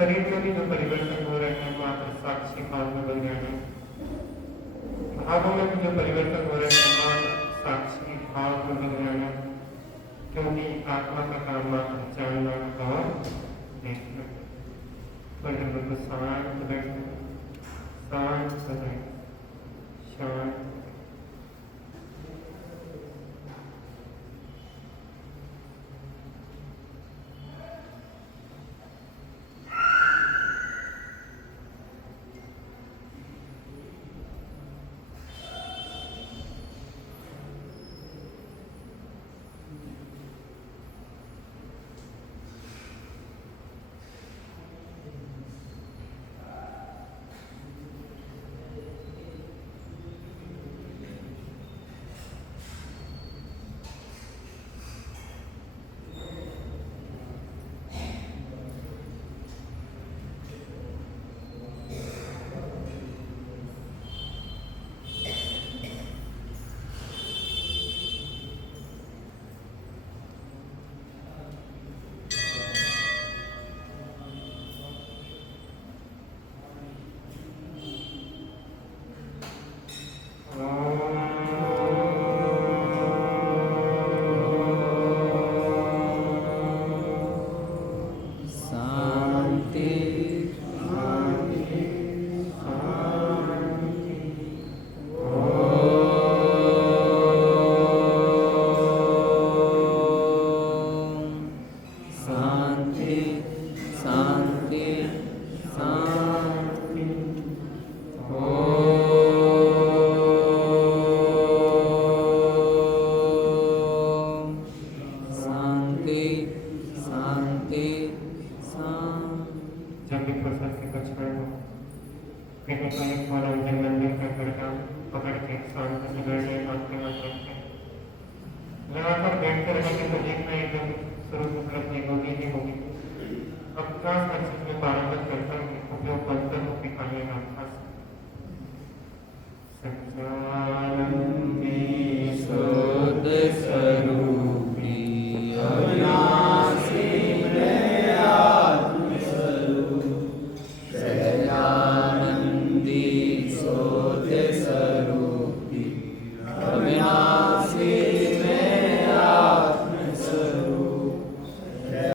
शरीर में भी जो परिवर्तन हो रहे हैं मात्र साक्षी भाव में बन रहे हैं। भावों में जो परिवर्तन हो रहे हैं, समान साक्षी भाव को विज्ञान